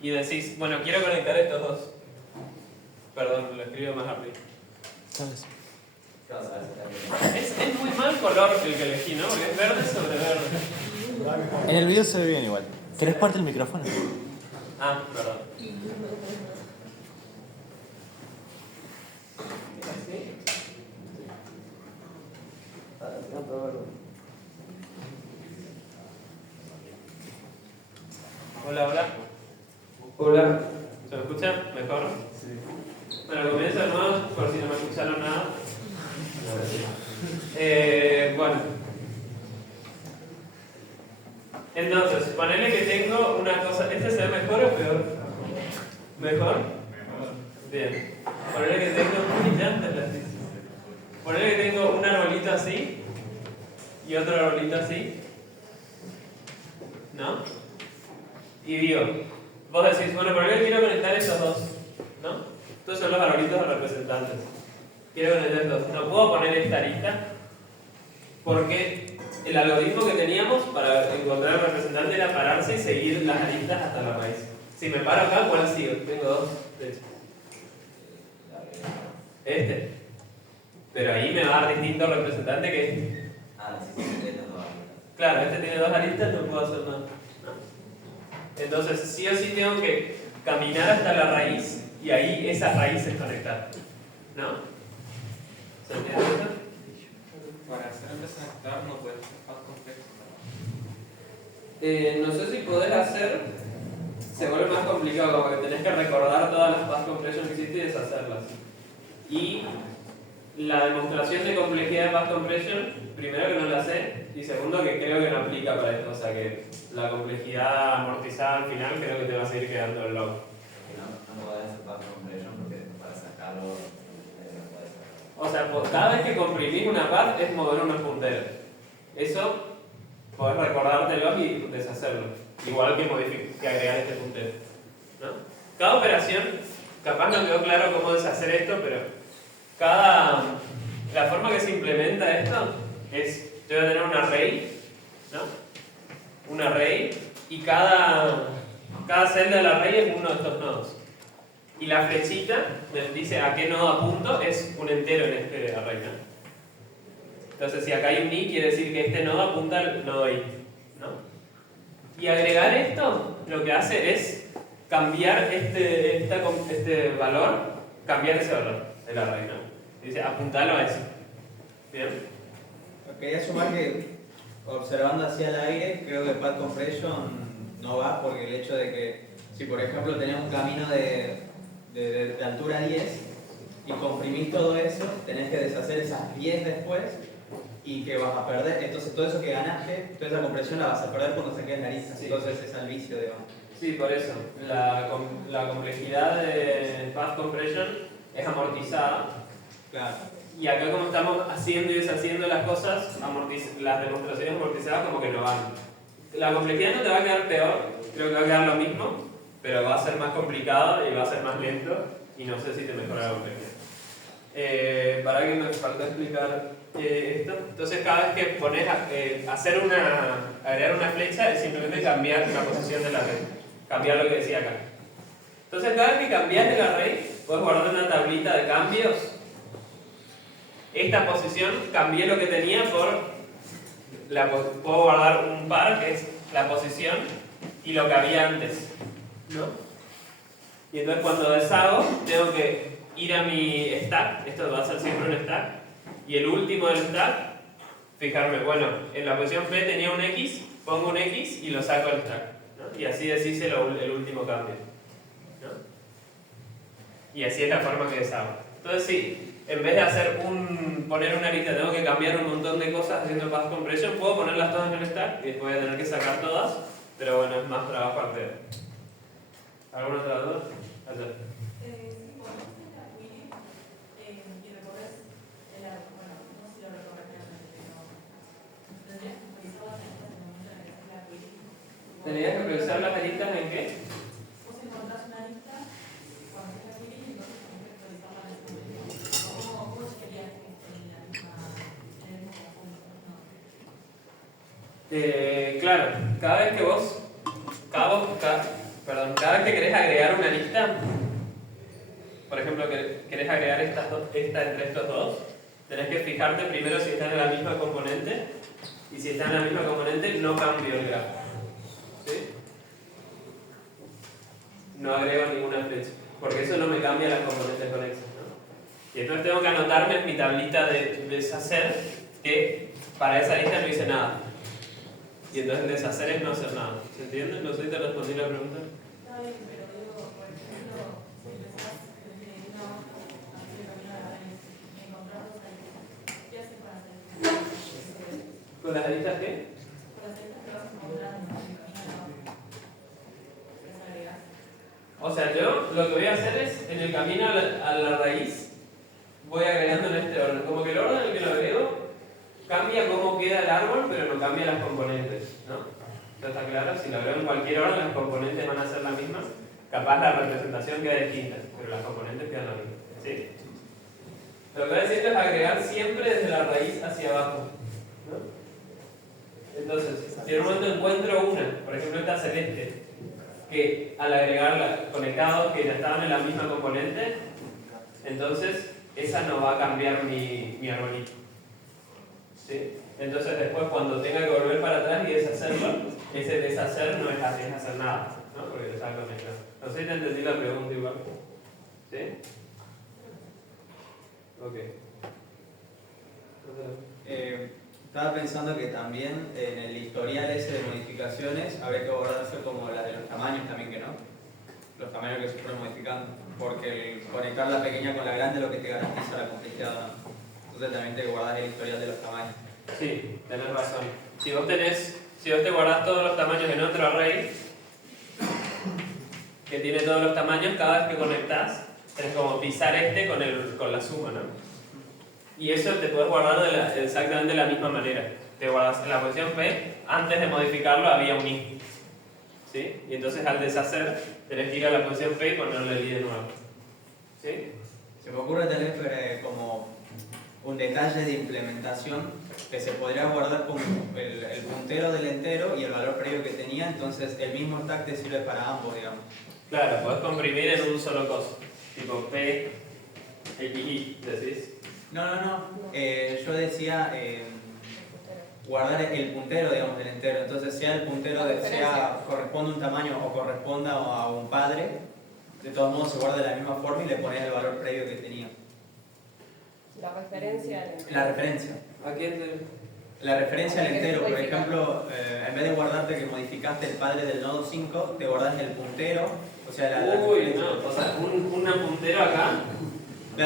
Y decís, bueno, quiero conectar estos dos. Perdón, lo escribo más rápido. Es muy mal color el que elegí, ¿no? Porque es verde sobre verde. En el video se ve bien igual. ¿Querés parte el micrófono? Ah, perdón. Hola, hola. Hola. ¿Se me escucha mejor? Sí. Bueno, comienzo de nuevo por si no me escucharon nada. Bueno. Entonces, ponele que tengo una cosa. ¿Este se ve mejor o peor? ¿Mejor? Bien. Ponele que tengo muy brillantes las listas. Ponele que tengo un arbolito así y otro arbolito así. ¿No? Y digo, vos decís, bueno, ¿por qué quiero conectar esos dos? ¿No? Estos son los arbolitos de representantes. Quiero conectar estos dos. No puedo poner esta arista porque el algoritmo que teníamos para encontrar el representante era pararse y seguir las aristas hasta la raíz. Si me paro acá, ¿cuál sigo? Tengo dos, de hecho. Este. Pero ahí me va a dar distinto representante que este. Ah, sí, tiene dos aristas. Claro, este tiene dos aristas, no puedo hacer nada. Entonces, sí o sí tengo que caminar hasta la raíz y ahí esas raíces conectar. ¿No? ¿Se entiende eso? Para hacer el desconectar no puedes hacer path complex. No sé si podés hacer, se vuelve más complicado porque tenés que recordar todas las path compression que hiciste y deshacerlas. Y la demostración de complejidad de path compression, primero que no la sé y segundo que creo que no aplica para esto, o sea que la complejidad amortizada al final creo que te va a seguir quedando el log. No podés hacer path compression porque para sacarlo no podés sacarlo. O sea, cada vez que comprimís una path es mover unos punteros. Eso podés recordártelo y deshacerlo. Igual que agregar este puntero. ¿No? Cada operación, capaz no quedó claro cómo deshacer esto, pero la forma que se implementa esto es, yo voy a tener un array, ¿no? Un array y cada celda del array es uno de estos nodos. Y la flechita me dice a qué nodo apunto, es un entero en este array, ¿no? Entonces si acá hay un i, quiere decir que este nodo apunta al nodo i, ¿no? Y agregar esto, lo que hace es cambiar este valor, cambiar ese valor del array, ¿no? Dice apuntalo a eso. ¿Bien? Quería sumar que observando hacia el aire, creo que path compression no va porque el hecho de que si por ejemplo tenés un camino de altura 10 y comprimís todo eso, tenés que deshacer esas 10 después y que vas a perder, entonces todo eso que ganaste, toda esa compresión la vas a perder cuando saques la lista, sí. Entonces es al vicio, digamos. Sí, por eso. La complejidad de path compression es amortizada. Claro. Y acá como estamos haciendo y deshaciendo las cosas, las demostraciones amortizadas como que no van. La complejidad no te va a quedar peor, creo que va a quedar lo mismo, pero va a ser más complicado y va a ser más lento y no sé si te mejora la complejidad. Para que me falta explicar esto. Entonces cada vez que pones agregar una flecha es simplemente cambiar la posición del array, cambiar lo que decía acá. Entonces cada vez que cambias el array, puedes guardar una tablita de cambios. Esta posición cambié lo que tenía por puedo guardar un par que es la posición y lo que había antes, ¿no? Y entonces cuando deshago tengo que ir a mi stack, esto va a ser siempre un stack, y el último del stack, fijarme, bueno, en la posición P tenía un X, pongo un X y lo saco del stack, ¿no? Y así deshice el último cambio, ¿no? Y así es la forma que deshago. Entonces sí, en vez de poner una lista, tengo que cambiar un montón de cosas haciendo path compression, puedo ponerlas todas en el stack y después voy a tener que sacar todas, pero bueno, es más trabajo artero. ¿Alguna otra duda? Allá. Si conoces la query y recorres el árbol, bueno, no sé si lo recorres realmente, pero tendrías que revisar las aristas en el momento en el que haces la query. ¿Tenías que revisar las aristas en qué? Vos encontrás una arista cuando haces la query y entonces tenés que actualizarla en ese momento. ¿Cómo chequearías que esté en el mismo conjunto? ¿No? Claro, cada vez que vos, cada vez que querés agregar una lista, por ejemplo, querés agregar esta entre estos dos, tenés que fijarte primero si están en la misma componente, y si están en la misma componente no cambio el grafo. ¿Sí? No agrego ninguna flecha, porque eso no me cambia las componentes conexas, ¿no? Y entonces tengo que anotarme en mi tablita de deshacer que para esa lista no hice nada. Y entonces deshacer es no hacer nada. ¿Se entiende? No sé si te respondí la pregunta. Está bien, pero digo, por ejemplo, si empezás desde una hoja, así de camino a la raíz, y encontrás dos aristas, ¿qué haces para hacer eso? ¿Con las aristas qué? Con las aristas que vas encontrando en el camino a la hoja, ¿las agregás? O sea, yo lo que voy a hacer es, en el camino a la raíz, voy agregando en este orden. Como que el orden en el que lo agrego cambia cómo queda el árbol, pero no cambia las componentes, ¿no? ¿Esto está claro? Si lo agrego en cualquier orden, las componentes van a ser las mismas. Capaz la representación queda distinta, pero las componentes quedan las mismas, ¿sí? Lo que voy haciendo es agregar siempre desde la raíz hacia abajo, ¿no? Entonces, si en un momento encuentro una, por ejemplo esta celeste, que al agregarla conectados que ya estaban en la misma componente, entonces esa no va a cambiar mi arbolito. ¿Sí? Entonces después cuando tenga que volver para atrás y deshacerlo, ese deshacer no es hacer nada, ¿no? Porque lo saco conectado. No sé si te entendí la pregunta igual. ¿Sí? Ok. Estaba pensando que también en el historial ese de modificaciones habría que abordarse como la de los tamaños también, que no. Los tamaños que se fueron modificando. Porque el conectar la pequeña con la grande es lo que te garantiza la complejidad. Entonces también te guardas el historial de los tamaños. Sí, tenés razón. Si vos te guardás todos los tamaños en otro array, que tiene todos los tamaños, cada vez que conectás, tenés como pisar con la suma, ¿no? Y eso te puedes guardar exactamente de la misma manera. Te guardas en la posición P, antes de modificarlo había un I. ¿Sí? Y entonces al deshacer, tenés que ir a la posición P y ponerle el I de nuevo. ¿Sí? Se me ocurre tal vez como un detalle de implementación que se podría guardar como el puntero del entero y el valor previo que tenía, entonces el mismo stack te sirve para ambos, digamos. Claro, podés comprimir en un solo coso, tipo P, XI, decís. No. Yo decía guardar el puntero, digamos, del entero. Entonces, sea el puntero corresponde a un tamaño o corresponda a un padre, de todos modos se guarda de la misma forma y le pones el valor previo que tenía. La referencia. La referencia. ¿A quién te...? La referencia al entero, por ejemplo, en vez de guardarte que modificaste el padre del nodo 5, te guardas el puntero, o sea, la Uy, no, o sea, un puntero acá. No.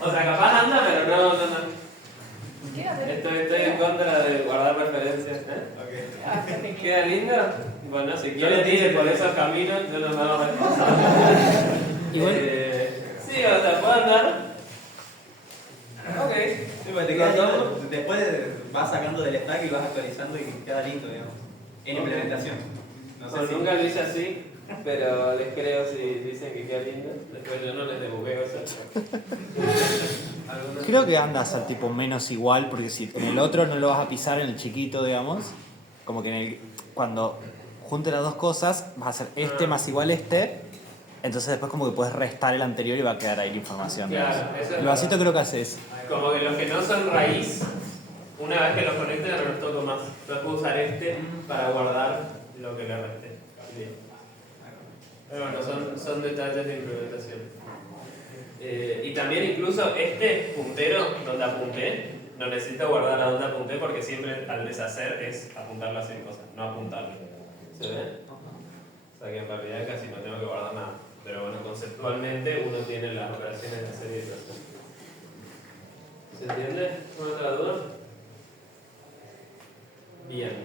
O sea, capaz anda, pero no. Estoy en contra de guardar referencias. Okay. ¿Queda lindo? Bueno, si quieres ir por esos caminos, yo no me hago responsable. Sí, o sea, puedo andar. Ok. Sí, pues te queda lindo. Después vas sacando del stack y vas actualizando y queda lindo, digamos. En implementación. No sé si... Nunca lo hice así, pero les creo si dicen que queda lindo. Después yo no les debugueo eso. Creo que anda a ser tipo menos igual, porque si en el otro no lo vas a pisar en el chiquito, digamos, como que cuando junte las dos cosas, vas a hacer más igual entonces después como que puedes restar el anterior y va a quedar ahí la información. Claro, eso es el vasito creo que hace eso. Como que los que no son raíz, una vez que los conecte no los toco más. Entonces puedo usar para guardar lo que le resté. Pero bueno, son detalles de implementación. Y también incluso puntero donde apunté, no necesito guardar a donde apunté porque siempre al deshacer es apuntar las 100 cosas, no apuntarlo. ¿Se ve? O sea que en realidad casi no tengo que guardar nada. Pero bueno, conceptualmente uno tiene las operaciones de hacer y deshacer. ¿Se entiende? ¿Alguna otra duda? Bien.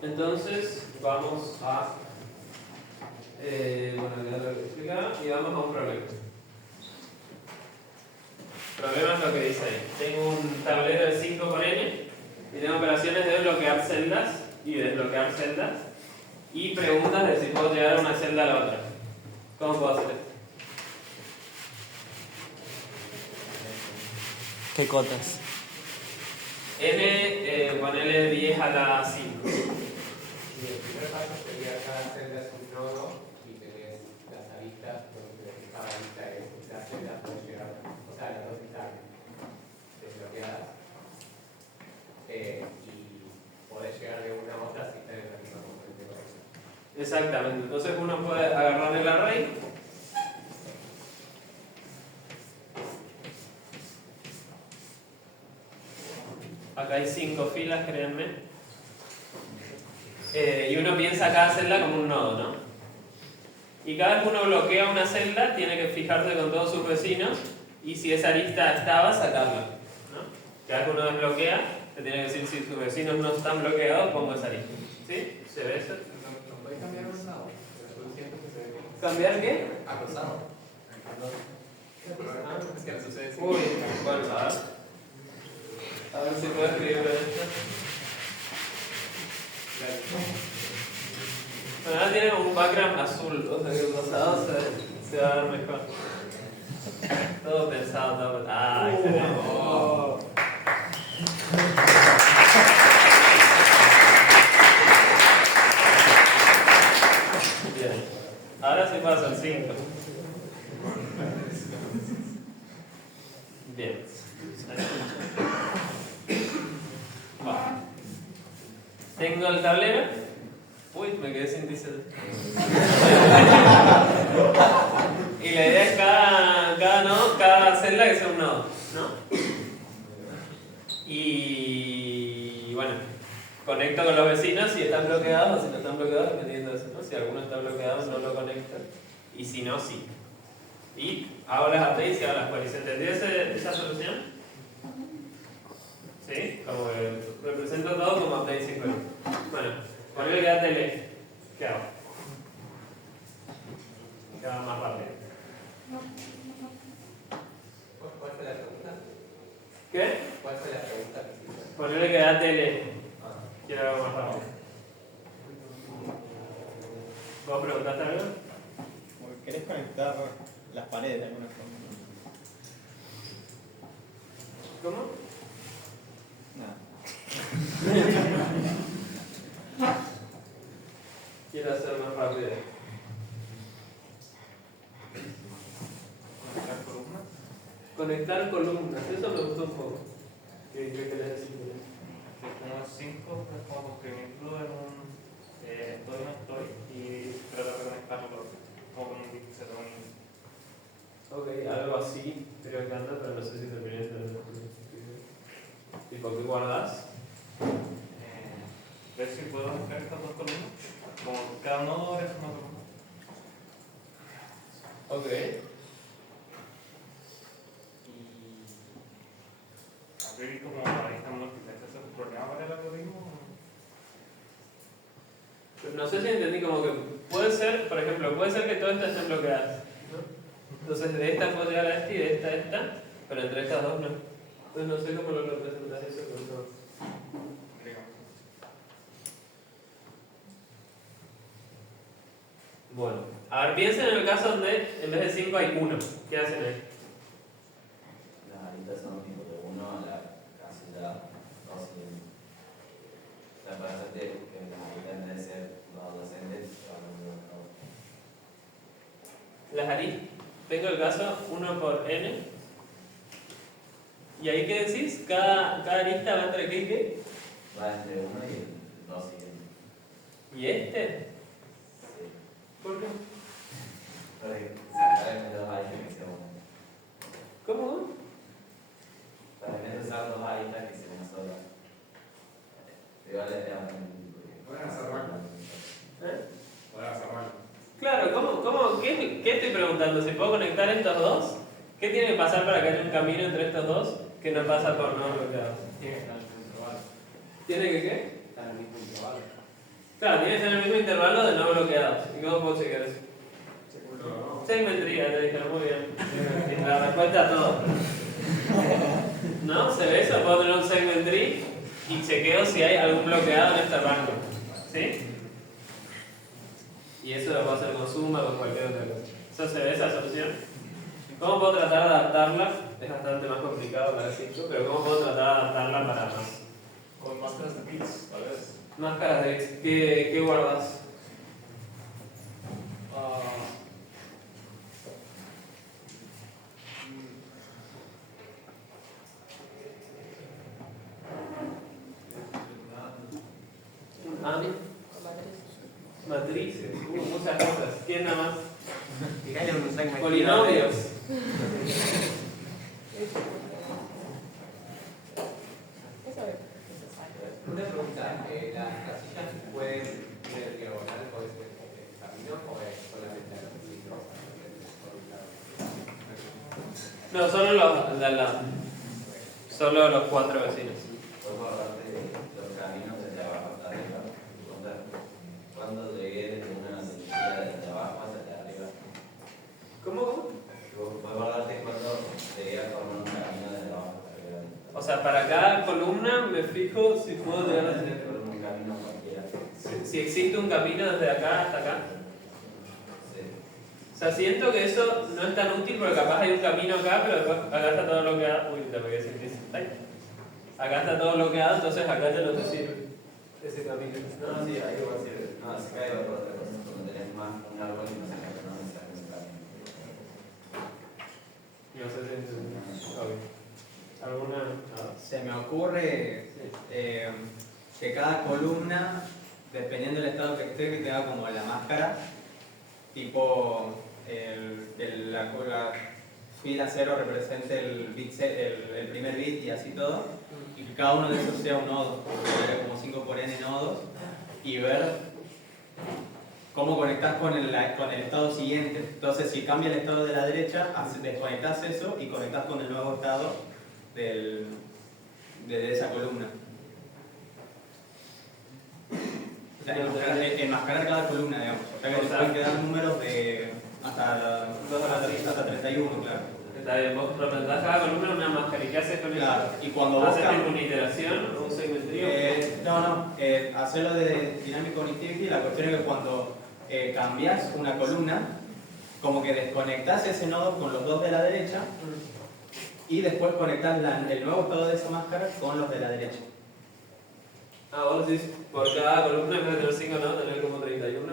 Entonces, vamos a... bueno, ya lo explicaba, y vamos a un problema. El problema es lo que dice ahí. Tengo un tablero de 5 por n y tengo operaciones de bloquear celdas y desbloquear celdas y preguntas de si puedo llegar de una celda a la otra. ¿Cómo puedo hacer esto? ¿Qué cotas? N, ponele 10 a la 5. Y el primer paso sería cada celda es un nodo y tenés las aristas donde cada arista es la celda puede llegar, o sea, las dos están desbloqueadas y podés llegar de una a otra si están en la misma componente. Exactamente, entonces uno puede agarrar el array acá hay 5 filas, créanme, y uno piensa cada celda como un nodo, ¿no? Y cada vez que uno bloquea una celda tiene que fijarse con todos sus vecinos y si esa arista estaba, sacarla, ¿no? Cada vez que uno desbloquea, te tiene que decir si sus vecinos no están bloqueados, pongo esa arista. ¿Sí? ¿Se ve eso? ¿No podés cambiar un lado? ¿Cambiar qué? Acosado. Es que no sucede así. Uy, bueno, a ver si puedo escribir esto. Bueno, ahora tiene un background azul, o sea que el rosado se va a ver mejor. Todo pensado, todo pensado. Ah, excelente. Oh. Bien. Ahora sí paso al 5. Bien. Va. Tengo el tablero. Uy, me quedé sin diseño. Y la idea es cada nodo, cada celda que sea un nodo, ¿no? Y bueno, conecto con los vecinos si están bloqueados o si no están bloqueados, dependiendo de eso, ¿no? Si alguno está bloqueado, no lo conecto. Y si no, sí. Y hago las updates y hago las queries. ¿Entendió esa solución? ¿Sí? Como que represento todo como updates y queries. Bueno, ponle que da tele. ¿Qué hago? ¿Qué hago más rápido? ¿Cuál fue la pregunta? ¿Qué? ¿Cuál fue la pregunta que hiciste? Ponle que da tele. Quiero algo más rápido. ¿Vos preguntaste algo? ¿Querés conectar las paredes de alguna forma? ¿Cómo? Nada. Quiero hacer más rápido. ¿Conectar columnas? Conectar columnas, eso me gustó un poco. ¿Qué querés decir? Que como es 5, es como comprimirlo en un estoy, no estoy y tratar de conectarlo como con un dispositivo. Ok, algo así, creo que anda, pero no sé si terminé de entender. ¿Tipo qué guardas? Ver si puedo mezclar estas dos columnas. Como cada nodo es una columna. Ok. Y abrir como aristas múltiples. ¿Eso es un problema para el algoritmo? No sé si entendí, como que puede ser, por ejemplo, puede ser que todas estas estén bloqueadas, ¿no? Entonces de esta puedo llegar a esta y de esta a esta, pero entre estas dos no. Entonces no sé cómo lo representas eso con todo. Bueno, a ver, piensen en el caso donde en vez de 5 hay 1. ¿Qué hacen ahí? Las aristas son tipo de 1 a la casilla 2 y la para hacer que las aristas en vez de ser los adyacentes van a ser los. Las aristas. Tengo el caso 1 por n. ¿Y ahí qué decís? ¿Cada arista va entre qué y qué? Va entre 1 y el 2 y ¿Y este? Sí. ¿Por qué? Para sacar en dos aristas que sea 1. ¿Cómo? Para en vez de usar dos aristas que sea una sola. Igual le Pueden hacer rango. ¿Eh? Pueden hacer rango. Claro, qué estoy preguntando? ¿Si puedo conectar estos dos? ¿Qué tiene que pasar para que haya un camino entre estos dos que no pasa por no bloqueados? Tiene que estar en el mismo intervalo. ¿Tiene que qué? Está en el mismo intervalo. Claro, tiene que ser el mismo intervalo de no bloqueados. ¿Y cómo puedo chequear eso? Segmentría, te dije, muy bien. La respuesta a todo. ¿No? ¿Se ve eso? Puedo tener un segment tree y chequeo si hay algún bloqueado en este rango. ¿Sí? Y eso lo puedo hacer con suma o con cualquier otra cosa. ¿Eso se ve esa solución? ¿Cómo puedo tratar de adaptarla? Es bastante más complicado para decirlo, pero ¿cómo puedo tratar de adaptarla para más? Con máscaras de bits, tal vez. Máscaras de bits. ¿Qué guardas? Matrices, muchas cosas. ¿Quién nada más? Dígale un segmento. Polinomios. Una pregunta, ¿las casillas pueden ser diagonal por este camino o es solamente a los vecinos? No, solo los de al lado. Solo los 4 vecinos. Podemos hablar de los caminos desde abajo hasta arriba. ¿Cuándo llegué desde una densidad desde abajo hacia arriba? ¿Cómo? Podemos hablar de cuándo llegué a formar un camino desde abajo hasta arriba. O sea, para cada columna me fijo si puedo llegar a tener un camino cualquiera. si existe un camino desde acá hasta acá. Sí. O sea, siento que eso no es tan útil porque capaz hay un camino acá, pero después acá está todo bloqueado. Uy, te pegué sin piso. Acá está todo bloqueado, entonces acá ya no te sirve ese camino. No, sí, ahí va a servir. No, se cae por otra cosa. Cuando tenés más un árbol y no se cae, no necesitas un camino. No sé si es obvio. ¿Alguna? No. Se me ocurre que cada columna, dependiendo del estado que esté, que tenga como la máscara, tipo la fila 0 represente el primer bit y así todo, y que cada uno de esos sea un nodo, como 5 por n nodos, y ver cómo conectás con el estado siguiente. Entonces, si cambia el estado de la derecha, desconectás eso y conectás con el nuevo estado de esa columna. O sea, enmascarar cada columna, digamos. O sea, que te pueden quedar números de hasta 31, claro. Está bien, vos representás cada columna una máscara. ¿Y qué haces con eso? Claro, y cuando vos ¿haces una iteración o un segmentrio? No, hacerlo de Dynamic Connectivity, la cuestión es que cuando cambias una columna, como que desconectás ese nodo con los dos de la derecha y después conectás el nuevo estado de esa máscara con los de la derecha. Ah, vos decís, por cada columna en vez de tener 5 nodos, tener como 31.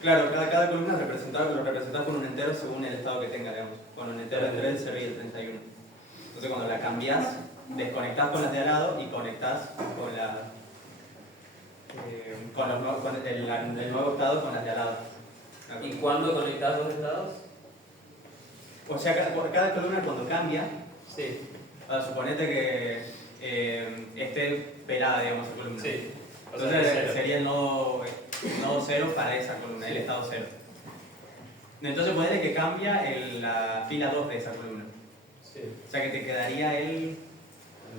Claro, cada columna lo representás con un entero según el estado que tenga, digamos. Con un entero entre el 0 y el 31. Entonces cuando la cambiás, desconectás con las de al lado y conectás con el nuevo estado con las de al lado. ¿Y cuándo conectás los estados? O sea, por cada columna cuando cambia, sí. Suponete que esté pelada, digamos, la columna. Sí. Entonces sería el nodo 0 para esa columna, el estado 0. Entonces ponele que cambia la fila 2 de esa columna. Sí. O sea que te quedaría el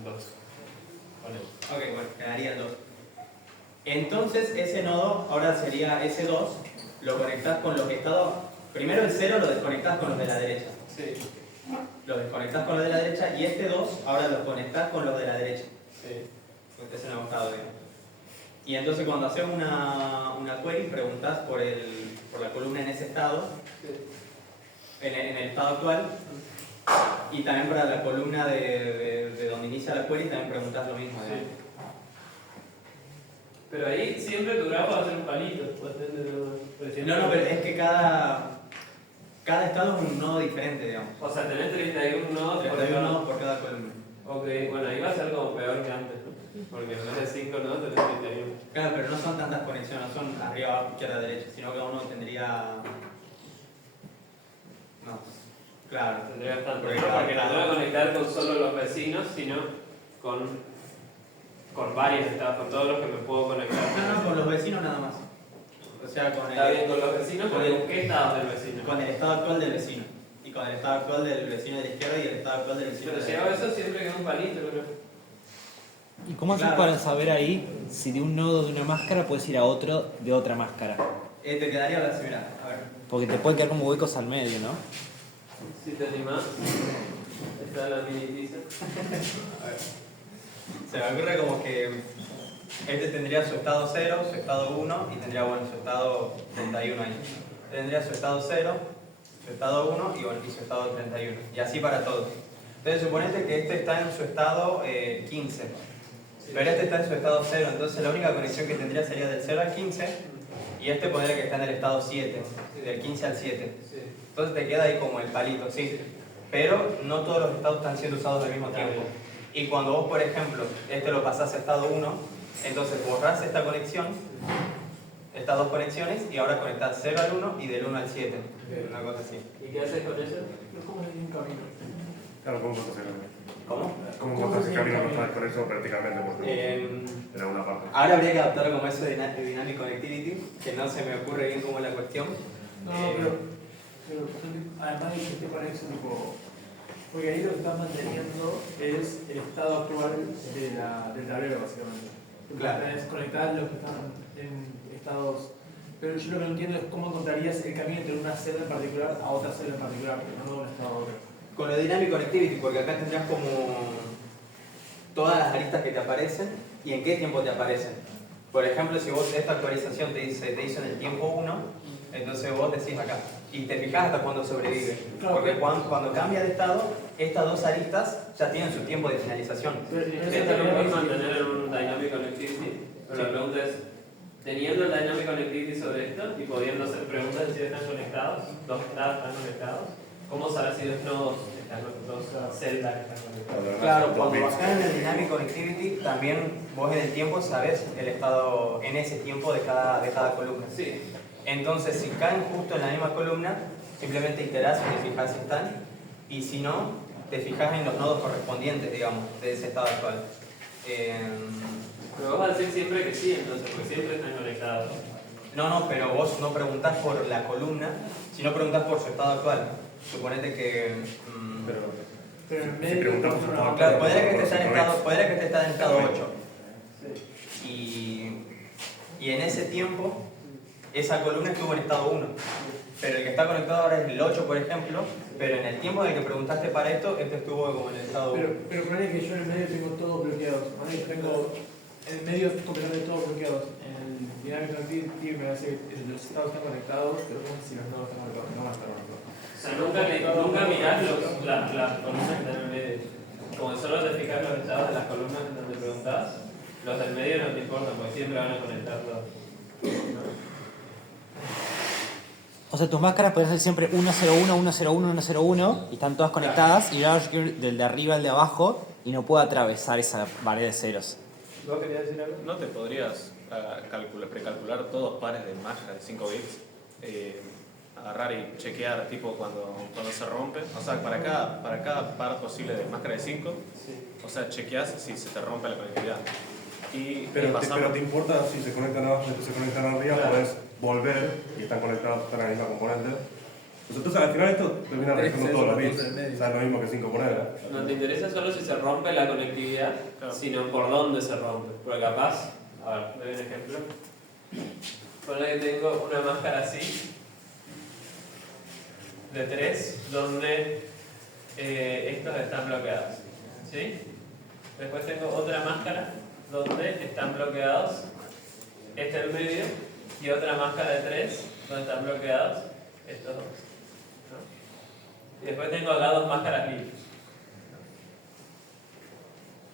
2. Ok, bueno, quedaría el 2. Entonces ese nodo, ahora sería ese 2, lo conectás con los estados. Primero el 0 lo desconectás con los de la derecha. Sí. Lo desconectás con los de la derecha y este 2 ahora lo conectás con los de la derecha. Sí. Porque es el nuevo estado, digamos. Y entonces cuando haces una query preguntás por la columna en ese estado, en el estado actual, y también para la columna de donde inicia la query también preguntás lo mismo. Sí. Pero ahí siempre tu grafo va a ser un palito. No, pero es que cada estado es un nodo diferente, digamos. O sea, tenés 31 nodos 31 nodos por cada columna. Ok, bueno, ahí va a ser como peor que antes, ¿no? Porque en vez de 5 nodos tenés 31. Claro, pero no son tantas conexiones, no son arriba, abajo, izquierda, derecha, sino que uno tendría... No, claro. Tendría bastante, porque no te va a conectar con solo los vecinos, sino con varios estados, con todos los que me puedo conectar. No, con los vecinos nada más. O sea, con Está bien, con los vecinos, ¿con qué estados del vecino? Con el estado actual del vecino. Y con el estado actual del vecino de la izquierda y el estado actual del vecino Pero de la si hago derecha. eso siempre queda un palito, ¿no? ¿Y cómo haces Claro. para saber ahí si de un nodo de una máscara puedes ir a otro de otra máscara? Te quedaría la similar. A ver. Porque te pueden quedar como huecos al medio, ¿no? Si te animás, está la mini pizza. A ver. Se me ocurre como que este tendría su estado 0, su estado 1 y tendría, bueno, su estado 31 ahí. Tendría su estado 0, su estado 1 y, bueno, y su estado 31. Y así para todos. Entonces suponete que este está en su estado 15, pero este está en su estado 0, entonces la única conexión que tendría sería del 0 al 15 y este ponerle que está en el estado 7, del 15 al 7. Entonces te queda ahí como el palito, sí. Pero no todos los estados están siendo usados al mismo tiempo. Y cuando vos, por ejemplo, este lo pasás a estado 1, entonces borrás esta conexión, estas dos conexiones, y ahora conectás 0 al 1 y del 1 al 7. Una cosa así. ¿Y qué haces con eso? ¿Cómo hay un camino? Claro, ¿cómo cortas el camino? ¿Cómo? ¿Cómo cortas el camino con eso prácticamente? Porque era una parte. Ahora habría que adaptarlo como eso de Dynamic Connectivity, que no se me ocurre bien cómo es la cuestión. No, pero además de que esté con eso, tipo, porque ahí lo que estás manteniendo es el estado actual del tablero, básicamente. Claro. Tenés conectar los que están en estados. Pero yo lo que no entiendo es cómo encontrarías el camino entre una celda en particular a otra celda en particular, porque no de un estado a otro. Con lo de Dynamic Connectivity, porque acá tendrías como todas las aristas que te aparecen y en qué tiempo te aparecen. Por ejemplo, si vos esta actualización te hizo en el tiempo 1, entonces vos decís acá. Y te fijas hasta cuándo sobrevive. Porque cuando cambia de estado, estas dos aristas ya tienen su tiempo de finalización. Esto lo puedes mantener en un Dynamic Connectivity, pero la pregunta es, teniendo el Dynamic Connectivity sobre esto y pudiendo hacer preguntas de si están conectados, dos estados están conectados, ¿cómo saber si dos nodos están dos celdas están conectadas? Claro, cuando bajás en el Dynamic Connectivity, también vos en el tiempo sabés el estado en ese tiempo de cada columna. Sí. Entonces, si caen justo en la misma columna, simplemente iterás y te fijas si están, y si no, te fijas en los nodos correspondientes, digamos, de ese estado actual. Pero vos vas a decir siempre que sí, entonces, porque siempre están conectados. No, pero vos no preguntás por la columna, sino preguntás por su estado actual. Suponete que... pero en Si preguntamos por su estado claro, actual, podría que esté en estado 8. Sí. Y en ese tiempo, esa columna estuvo en estado 1. Pero el que está conectado ahora es el 8, por ejemplo, pero en el tiempo en el que preguntaste para esto, este estuvo como en el estado 1. Pero ponele que yo en el medio tengo todos bloqueados. Ponele que tengo en el medio completamente todos bloqueados. En el Dynamic Connectivity me hace que los estados están conectados, pero no sé si los nodos están conectados. No van a estar conectados. O sea, nunca mirás las columnas que están en el medio. Como solo te fijas los estados de las columnas en donde preguntás, los del medio no te importan, porque siempre van a conectar los. O sea, tus máscaras pueden ser siempre 101, 101, 101 y están todas conectadas y yo quiero ir del de arriba al de abajo y no puedo atravesar esa pared de ceros. ¿Vos querías decir algo? ¿No te podrías precalcular todos pares de máscaras de 5 bits? Agarrar y chequear tipo cuando se rompe. O sea, para cada par posible de máscara de 5, o sea, chequeas si se te rompe la conectividad. Pero te importa si se conectan abajo o se conectan arriba, claro. Podés volver y están conectados, están en la misma componente. Pues entonces al final esto termina restando todos los bits. O sea, es lo mismo que 5 poner. No te interesa solo si se rompe la conectividad, claro, sino por dónde se rompe. Porque capaz, a ver, te doy un ejemplo. Ponle que tengo una máscara así, de 3, donde estos están bloqueados. ¿Sí? Después tengo otra máscara donde están bloqueados este en medio y otra máscara de 3 donde están bloqueados estos dos. ¿No? Y después tengo acá dos máscaras libres.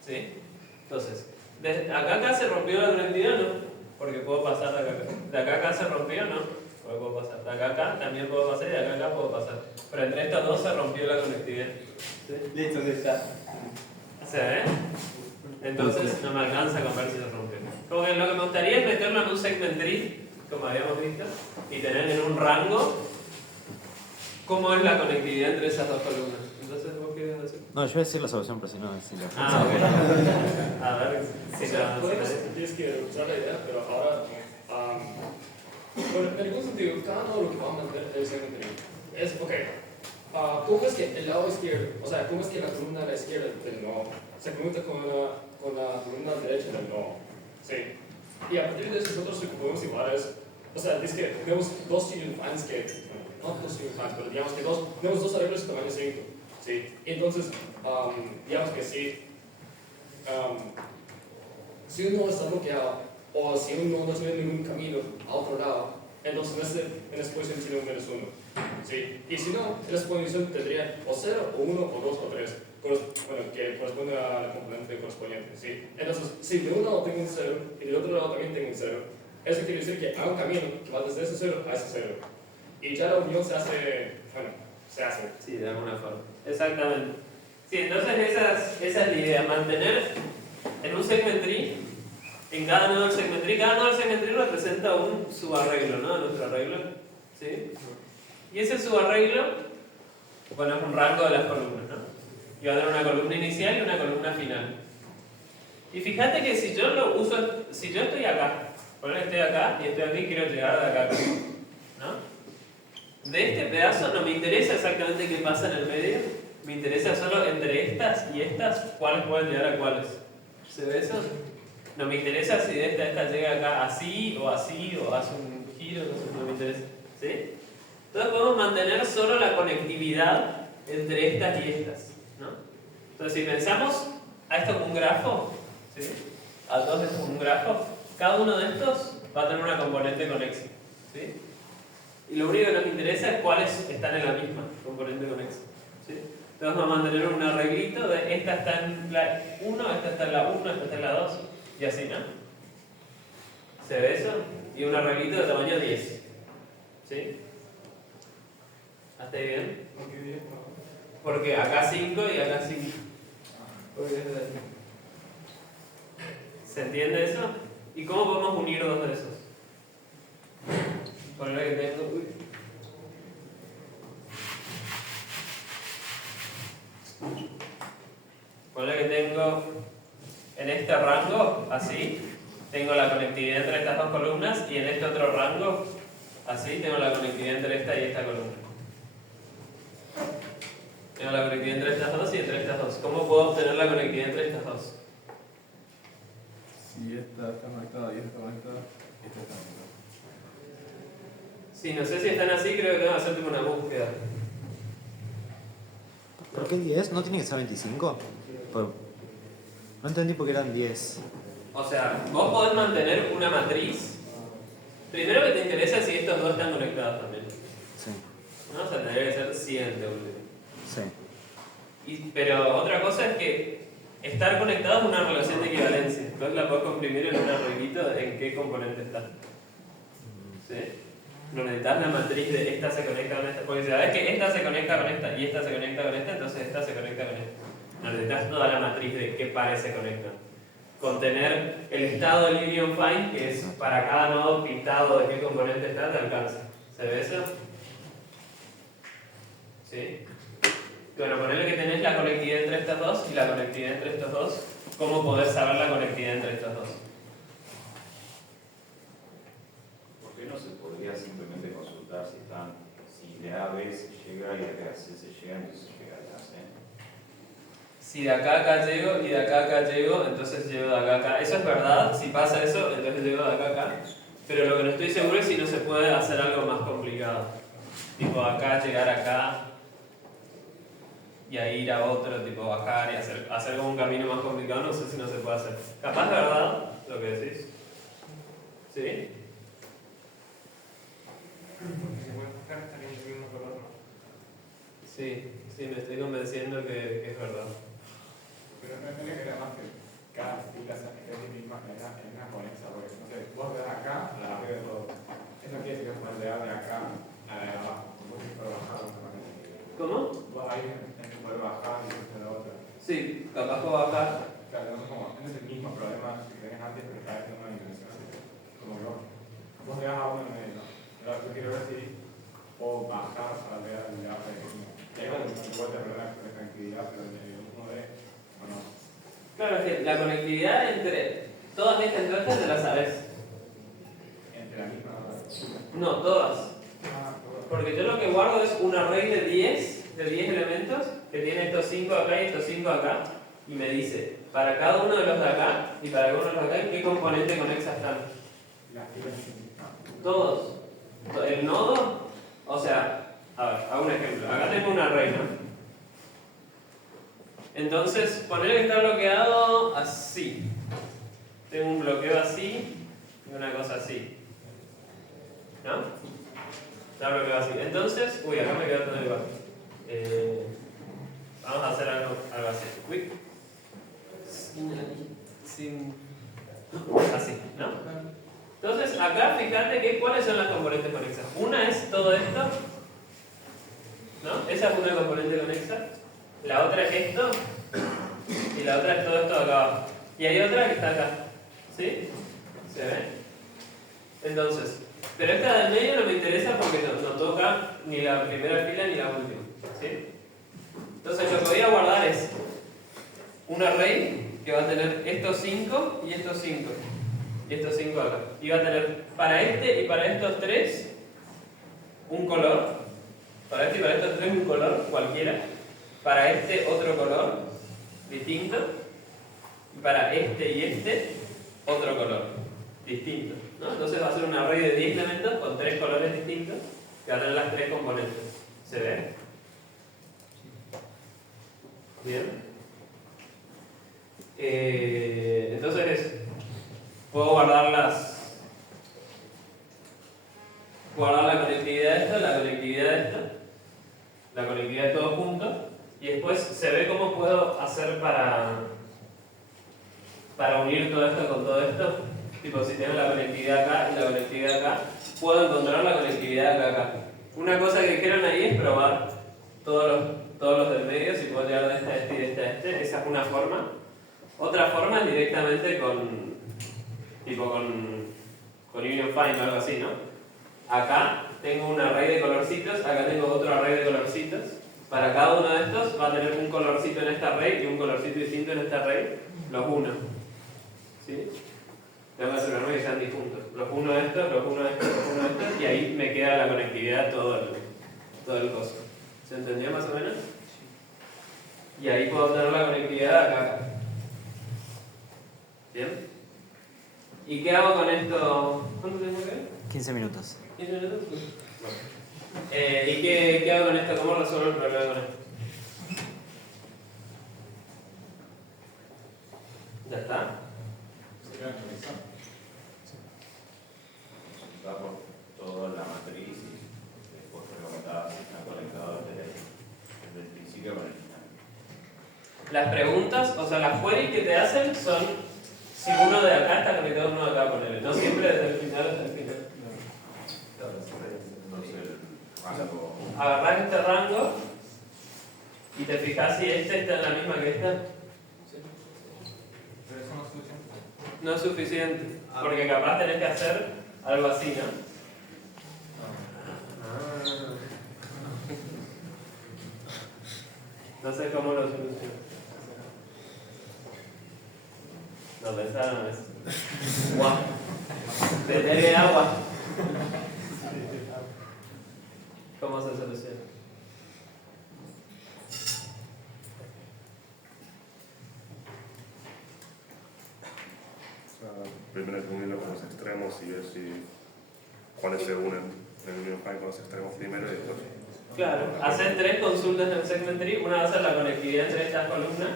¿Sí? Entonces, acá se rompió la conectividad, ¿no? Porque puedo pasar de acá a acá. De acá a acá se rompió, ¿no? Porque puedo pasar. De acá a acá también puedo pasar y de acá a acá puedo pasar. Pero entre estas dos se rompió la conectividad. ¿Sí? Listo, ya está. ¿Se ve? Entonces no me alcanza con ver si se rompió. Como que lo que me gustaría es meterlo en un segment tree, como habíamos visto, y tener en un rango cómo es la conectividad entre esas dos columnas. Entonces, ¿vos qué ibas a decir? No, yo voy a decir la solución, pero si no, decirlo. Ok. A ver si tienes que usar la idea, pero ahora, bueno, en algún sentido, cada nodo lo que va a mantener el segment tree es, ok, ¿Cómo es que el lado izquierdo, o sea, cómo es que la columna de la izquierda del no se conecta con la columna derecha del no? Sí. Y a partir de eso nosotros suponemos iguales. O sea, es que tenemos dos unifines que, bueno, no dos unifines, pero digamos que tenemos dos arreglos de tamaño 5. Sí. Entonces, digamos que sí. Si uno está bloqueado, o si uno no tiene ningún camino a otro lado, entonces en esa posición tiene un menos 1. ¿Sí? Y si no, en esa posición tendría o 0, o 1, o 2, o 3, bueno, que corresponde a la componente correspondiente. ¿Sí? Entonces, si de un lado tengo un 0 y del otro lado también tengo un 0, eso quiere decir que hay un camino que va desde ese 0 a ese 0. Y ya la unión se hace, bueno, se hace. Sí, de alguna forma. Exactamente. Sí, entonces esa es la idea, mantener en un segment tree, en cada nodo del segment tree, cada nodo del segment tree representa un subarreglo, ¿no? Nuestro arreglo. ¿Sí? Y ese subarreglo, bueno, es un rango de las columnas, ¿no? Y va a tener una columna inicial y una columna final. Y fíjate que si yo lo uso, si yo estoy acá, ponle que estoy acá y estoy aquí y quiero llegar de acá a acá, ¿no? De este pedazo no me interesa exactamente qué pasa en el medio, me interesa solo entre estas y estas, cuáles pueden llegar a cuáles. ¿Se ve eso? No me interesa si de esta llega acá así, o hace un giro, no me interesa. ¿Sí? Entonces podemos mantener solo la conectividad entre estas y estas, ¿no? Entonces si pensamos a esto como un grafo, ¿sí? A todos estos como un grafo, cada uno de estos va a tener una componente conexa, ¿sí? Y lo único que nos interesa es cuáles están en la misma componente conexa, ¿sí? Entonces vamos a mantener un arreglito de esta está en la 1, esta está en la 1, esta está en la 2, y así, ¿no? ¿Se ve eso? Y un arreglito de tamaño 10, ¿sí? ¿Hasta ahí bien? ¿Por qué 10? Porque acá 5 y acá 5. ¿Se entiende eso? ¿Y cómo podemos unir dos de esos? Ponle que tengo... Ponle que tengo en este rango, así, tengo la conectividad entre estas dos columnas, y en este otro rango, así, tengo la conectividad entre esta y esta columna. Tengo la conectividad entre estas dos y entre estas dos. ¿Cómo puedo obtener la conectividad entre estas dos? Si esta está conectada y esta está conectada, esta está conectada. Sí, no sé si están así, creo que tengo que hacer tipo una búsqueda. ¿Por qué 10? ¿No tiene que ser 25? No entendí por qué eran 10. O sea, vos podés mantener una matriz. Primero que te interesa si estos dos están conectados también. Sí. ¿No? O sea, tendría que ser 100 de último. Sí. Pero otra cosa es que estar conectados es una relación de equivalencia. Entonces la podés comprimir en un arreglito en qué componente está. ¿Sí? No necesitas la matriz de esta se conecta con esta. Porque si sabes que esta se conecta con esta y esta se conecta con esta, entonces esta se conecta con esta. No necesitas toda la matriz de qué pares se conectan. Con tener el estado del union find, que es para cada nodo pintado de qué componente está, te alcanza. ¿Se ve eso? ¿Sí? Bueno, ponerle que tenés la conectividad entre estas dos y la conectividad entre estos dos. ¿Cómo podés saber la conectividad entre estos dos? ¿Por qué no se podría simplemente consultar si de A a B se llega y de B a C se llega, entonces llega de A a C? Si de acá a acá llego y de acá a acá llego, entonces llego de acá a acá. Eso es verdad, si pasa eso, entonces llego de acá a acá. Pero lo que no estoy seguro es si no se puede hacer algo más complicado. Tipo acá, llegar acá y ahí ir a otro, tipo bajar y hacer como un camino más complicado, no sé si no se puede hacer. Capaz de verdad lo que decís. ¿Sí? Porque si pueden buscar estarían del mismo color, ¿no? Sí, me estoy convenciendo que es verdad. Pero no tenía que era más que cada fila es misma en una conexa, porque no sé, vos de acá a la red de todo. Eso quiere decir que es de acá a la de abajo. Vos tienes que bajar una manera. ¿Cómo? Vos ahí tenés que poder bajar y después la otra. Sí, capaz puedo bajar. Claro, no es el mismo problema que tenías antes, pero cada vez en una dimensión. Como que vos le das a uno en medio, ¿no? Pero yo quiero ver si puedo bajar para ver al de abajo. Y ahí cuando se puede tener la conectividad, pero de uno de bueno. Claro, es que la conectividad entre todas estas entradas te las sabes. ¿Entre la misma? No, todas. Porque yo lo que guardo es un array de 10 de 10 elementos que tiene estos 5 acá y estos 5 acá, y me dice, para cada uno de los de acá y para cada uno de los de acá, ¿en qué componente conexa están? Todos. El nodo, o sea, a ver, hago un ejemplo. Acá tengo una array, ¿no? Entonces, poner que está bloqueado así. Tengo un bloqueo así y una cosa así. ¿No? Está bloqueado así. Entonces, uy, acá me quedo todo igual. Vamos a hacer algo así. Uy. Así, ¿no? Entonces, acá fíjate que cuáles son las componentes conexas. Una es todo esto, ¿no? Esa es una componente conexa. La otra es esto. Y la otra es todo esto de acá abajo. Y hay otra que está acá. ¿Sí? ¿Se ve? Entonces, pero esta del medio no me interesa porque no toca ni la primera fila ni la última. ¿Sí? Entonces, lo que voy a guardar es un array que va a tener estos 5 y estos 5. Y estos 5 acá. Y va a tener para este y para estos 3 un color. Para este y para estos 3 un color cualquiera. Para este otro color distinto. Y para este y este otro color distinto, ¿no? Entonces va a ser un array de 10 elementos con 3 colores distintos que va a tener las 3 componentes. ¿Se ve? Bien. Entonces puedo guardar la conectividad de esto, la conectividad de esto, la conectividad de todos juntos, y después se ve cómo puedo hacer para unir todo esto con todo esto. Tipo, si tengo la conectividad acá y la conectividad acá, puedo encontrar la conectividad acá. Una cosa que dijeron ahí es probar todos los del medio, si puedo llegar de esta a este y de esta a este. Esa es una forma. Otra forma es directamente con Union Find o algo así, ¿no? Acá tengo un array de colorcitos, acá tengo otro array de colorcitos. Para cada uno de estos va a tener un colorcito en este array y un colorcito distinto en este array. Los uno. ¿Sí? Tengo que asegurarme que sean disjuntos. Los uno de estos, los uno de estos, los uno de estos, y ahí me queda la conectividad todo el coso. ¿Se entendió más o menos? Y ahí puedo tener la conectividad acá. ¿Bien? ¿Y qué hago con esto? ¿Cuánto tengo que ver? 15 minutos. ¿15 minutos? ¿Y qué hago con esto? ¿Cómo resuelvo el problema con esto? ¿Ya está? Consultar por toda la matriz y después preguntar si están conectados desde el principio con el final. Las preguntas, o sea, las queries que te hacen son si uno de acá está conectado a uno de acá con él. No siempre desde el final hasta el final. Agarrás este rango y te fijas si este está en la misma que esta. Pero eso no es suficiente. No es suficiente, porque capaz tenés que hacer algo así, ¿no? Entonces, ¿cómo lo soluciono? No, pensaron en eso. Guau. Detener agua. ¿Cómo se soluciona? Primero hay que unirlo con los extremos y ver cuáles se unen en el Union Find con los extremos primero y después. Claro, hacer 3 consultas en el segment tree. Una va a ser la conectividad entre estas columnas,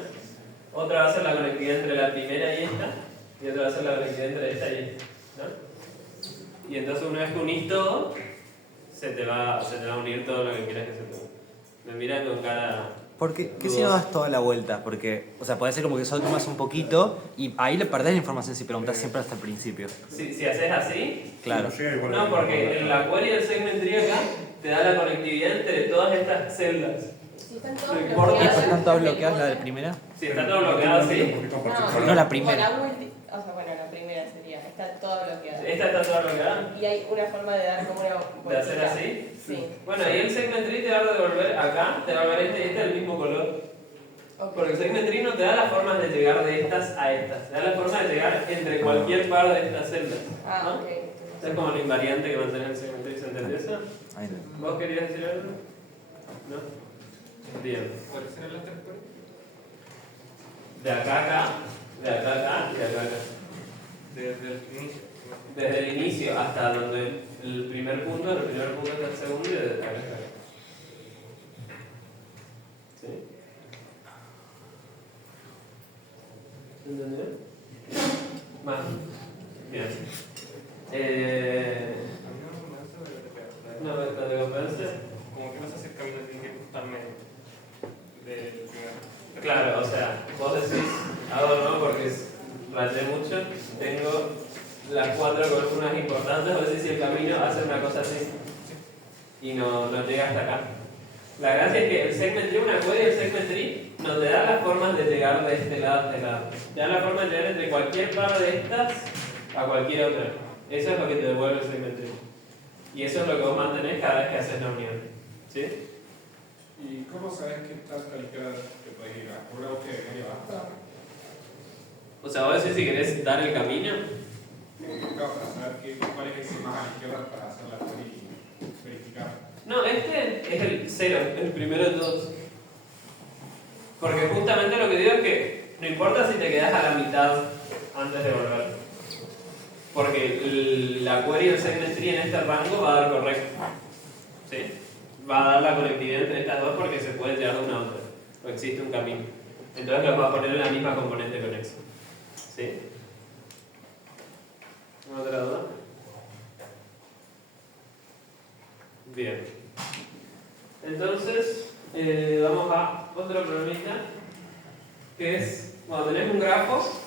otra va a ser la conectividad entre la primera y esta, y otra va a ser la conectividad entre esta y esta, ¿no? Y entonces una vez que unís todo, se te va a unir todo lo que quieras que se te une. Me miran con cara... ¿Por qué si no das toda la vuelta? Porque, o sea, puede ser como que solo tomas un poquito y ahí le perdés la información si preguntas siempre hasta el principio. Si haces así... Claro. No, porque en la query del segment tree acá te da la conectividad entre todas estas celdas. Si están todos ¿Y bloqueados. están todas bloqueadas la de primera? Si está todo bloqueado, sí. No, la primera. O sea, bueno, la primera sería, está todo bloqueado. ¿Esta está toda bloqueada? Y hay una forma de dar como una ¿De hacer vueltita. así? Sí. Bueno, y el segment tree te va a devolver acá, te va a ver este y este del mismo color. Porque el segment tree no te da las formas de llegar de estas a estas, te da la forma de llegar entre cualquier par de estas celdas. Ah, ok. Es como la invariante que mantiene el segment tree, ¿se entendió eso? Ahí ¿Vos querías decir algo? ¿No? Bien. ¿Cuáles eran las 3 queries? De acá a acá, de acá a acá y de acá a acá. Desde el inicio. Desde el inicio hasta donde el primer punto hasta el segundo y desde acá a acá. ¿Sí? ¿Entendido? Más. Bien. No, ¿te convence? Como que no se hace el camino directo tan medio del primer. Claro, o sea, vos decís, hago no porque rayé mucho, tengo las 4 columnas importantes, vos decís si el camino hace una cosa así y no llega hasta acá. La gracia es que el segment tree, una query del segment tree, no te da las formas de llegar de este lado a este lado. Te da la forma de llegar entre cualquier par de estas a cualquier otra. Eso es lo que te devuelve el segment tree. Y eso es lo que vos mantenés cada vez que haces la unión. ¿Sí? ¿Y cómo sabes qué tal calificar que puedes ir a una búsqueda de medio basta? O sea, vos decís si querés dar el camino. Claro, para saber cuál es ese más a la izquierda para hacer la query y verificar. No, este es el 0, el primero de todos. Porque justamente lo que digo es que no importa si te quedas a la mitad antes de volver. Porque la query del segment tree en este rango va a dar correcto. ¿Sí? Va a dar la conectividad entre estas dos porque se puede llegar de una a otra. O existe un camino. Entonces los va a poner en la misma componente conexa. ¿Sí? ¿Otra duda? Bien. Entonces, vamos a otro problemita. Que es, cuando tenés un grafo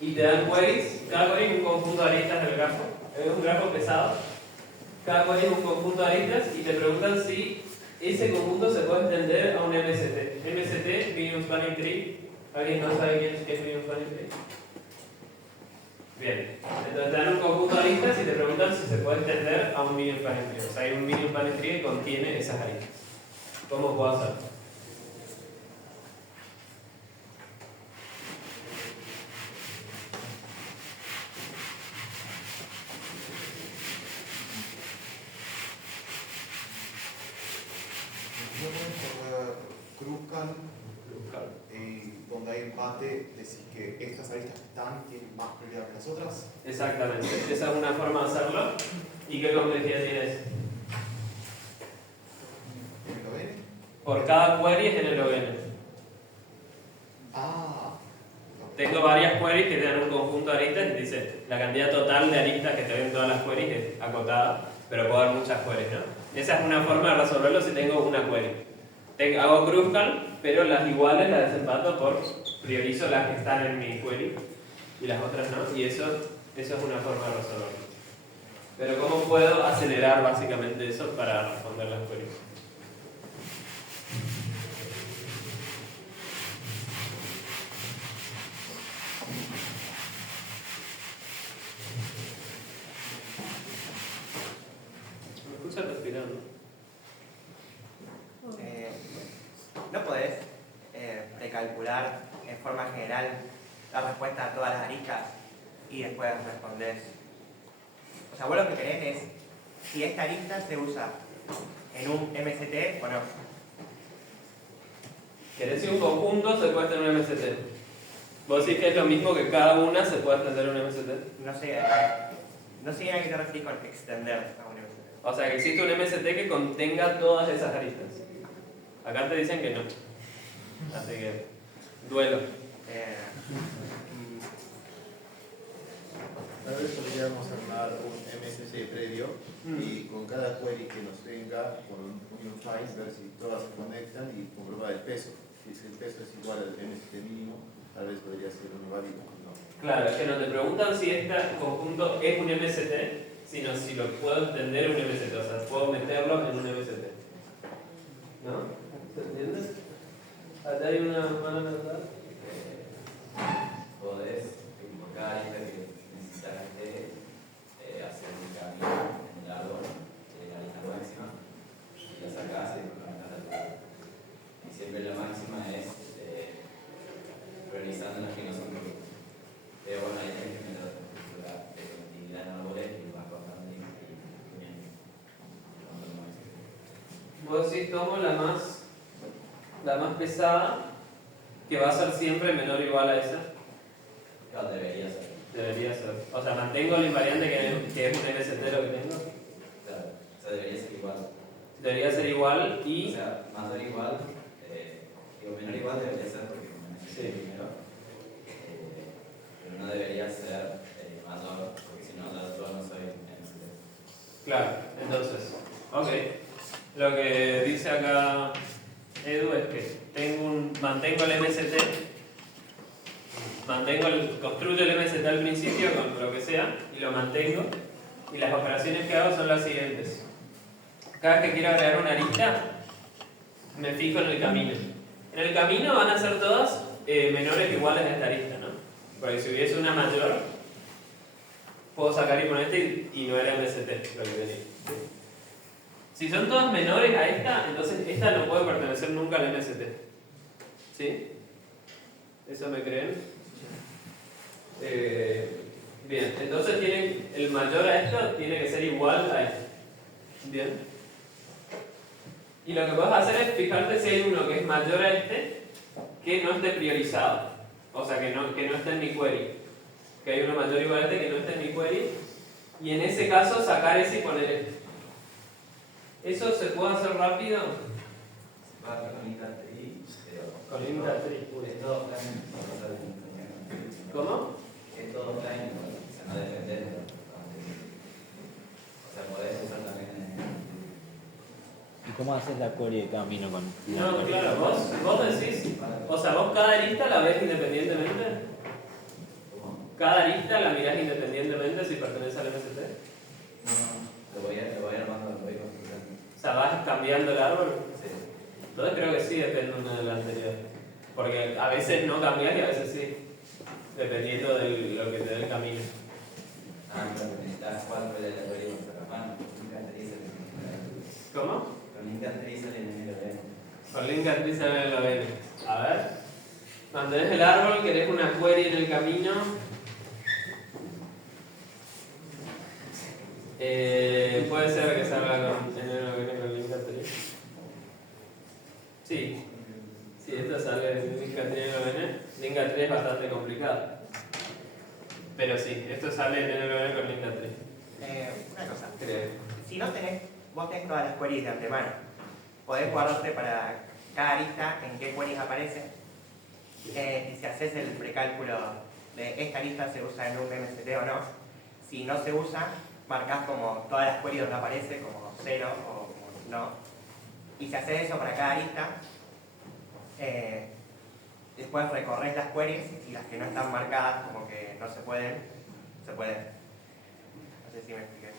y te dan queries, cada query es un conjunto de aristas del grafo. Es un grafo pesado. Cada query es un conjunto de aristas y te preguntan si ese conjunto se puede extender a un MST. MST, Medium Spanning Tree. ¿Alguien no sabe qué es Medium Spanning Tree? Bien. Entonces te dan un conjunto de aristas y te preguntan si se puede extender a un Medium Spanning Tree. O sea, hay un Medium Spanning Tree que contiene esas aristas. ¿Cómo puedo hacerlo? Y donde hay empate, decís que estas aristas que están tienen más prioridad que las otras. Exactamente, esa es una forma de hacerlo. ¿Y qué complejidad tienes? ¿En el ON? Por cada query es en el ON. Ah. Tengo varias queries que te dan un conjunto de aristas y te dice la cantidad total de aristas que te ven todas las queries es acotada, pero puedo dar muchas queries, ¿no? Esa es una forma de resolverlo si tengo una query. Hago Kruskal, pero las iguales las desempato por priorizo las que están en mi query y las otras no, y eso es una forma de resolverlo. Pero ¿cómo puedo acelerar básicamente eso para responder las queries? ¿Me escuchas respirando? No podés precalcular en forma general la respuesta a todas las aristas y después respondés. O sea, vos lo que querés es si esta arista se usa en un MST o no. ¿Querés si un conjunto se puede tener un MST? ¿Vos decís que es lo mismo que cada una se puede extender un MST? No sé a qué te referís con extender a un MST. O sea, que existe un MST que contenga todas esas aristas. Acá te dicen que no. Así que, duelo. Tal vez podríamos armar un MSC previo y con cada query que nos venga, con un union find, ver si todas se conectan y comprobar el peso. Si el peso es igual al MST mínimo, tal vez podría ser uno válido. No. Claro, es que no te preguntan si este conjunto es un MST, sino si lo puedo extender un MST. O sea, puedo meterlo en un MST. ¿No? ¿Se entiende? ¿Acá hay una mala verdad? Podés, por cada arista que necesitaste, hacer un camino en el árbol de la arista máxima y la sacás y implementás la altura. Y siempre la máxima es priorizando las que no son correctas. Pero bueno, ahí tenés que meter la conectividad en árboles y vas contando y uniendo. vos decís tomo la más pesada, que va a ser siempre menor o igual a esa. No, debería ser. Debería ser. O sea, mantengo el invariante que es un MST lo que tengo. Claro, o sea, debería ser igual. Debería ser igual y... O sea, mayor o igual, digo, menor o igual debería ser porque como es primero, pero no debería ser mayor, porque si no, yo no soy MST. Claro, entonces, ok. Lo que dice acá Edu es que mantengo el MST, construyo el MST al principio con lo que sea y lo mantengo, y las operaciones que hago son las siguientes. Cada vez que quiero agregar una arista, me fijo en el camino. En el camino van a ser todas menores o iguales a esta arista, ¿no? Porque si hubiese una mayor, puedo sacar y poner este y no era MST lo que tenía. Si son todas menores a esta, entonces esta no puede pertenecer nunca al MST. ¿Sí? ¿Eso me creen? Bien, entonces el mayor a esto tiene que ser igual a esto. Bien. Y lo que puedes hacer es fijarte si hay uno que es mayor a este que no esté priorizado. O sea, que no esté en mi query. Que hay uno mayor o igual a este que no esté en mi query. Y en ese caso sacar ese y poner este. ¿Eso se puede hacer rápido? Se puede hacer con IntaTree, pero... Con IntaTree. Es todo offline. ¿Cómo? Es todo offline, o sea, no depende de... O sea, podés usar también... ¿Y cómo haces la query de camino con...? No, claro, vos decís... O sea, vos cada arista la ves independientemente. ¿Cada arista la mirás independientemente si pertenece al MST? No, lo voy armando, lo voy construyendo. O sea, ¿vas cambiando el árbol? Sí. Entonces creo que sí depende una de la anterior. Porque a veces no cambias y a veces sí. Dependiendo de lo que te dé el camino. Ah, pero necesitas 4 de la teoría con Juan. ¿Cómo? Con IntaTree sale en el LVN. Con IntaTree sale en el LVN. A ver. Mantenés el árbol, querés una query en el camino. Puede ser que salga en el LVN con IntaTree. Sí. Sí, esto sale en IntaTree en el LVN. IntaTree es bastante complicado. Pero sí, esto sale en el LVN con IntaTree. Una cosa. Si no vos tenés todas las queries de antemano, podés guardarte para cada arista en qué queries aparece. Y si haces el precálculo de esta lista se usa en un MST o no, si no se usa, marcás como todas las queries donde aparece, como 0 o como no. Y si haces eso para cada arista, después recorres las queries y las que no están marcadas, como que no se pueden, se pueden. No sé si me expliqué.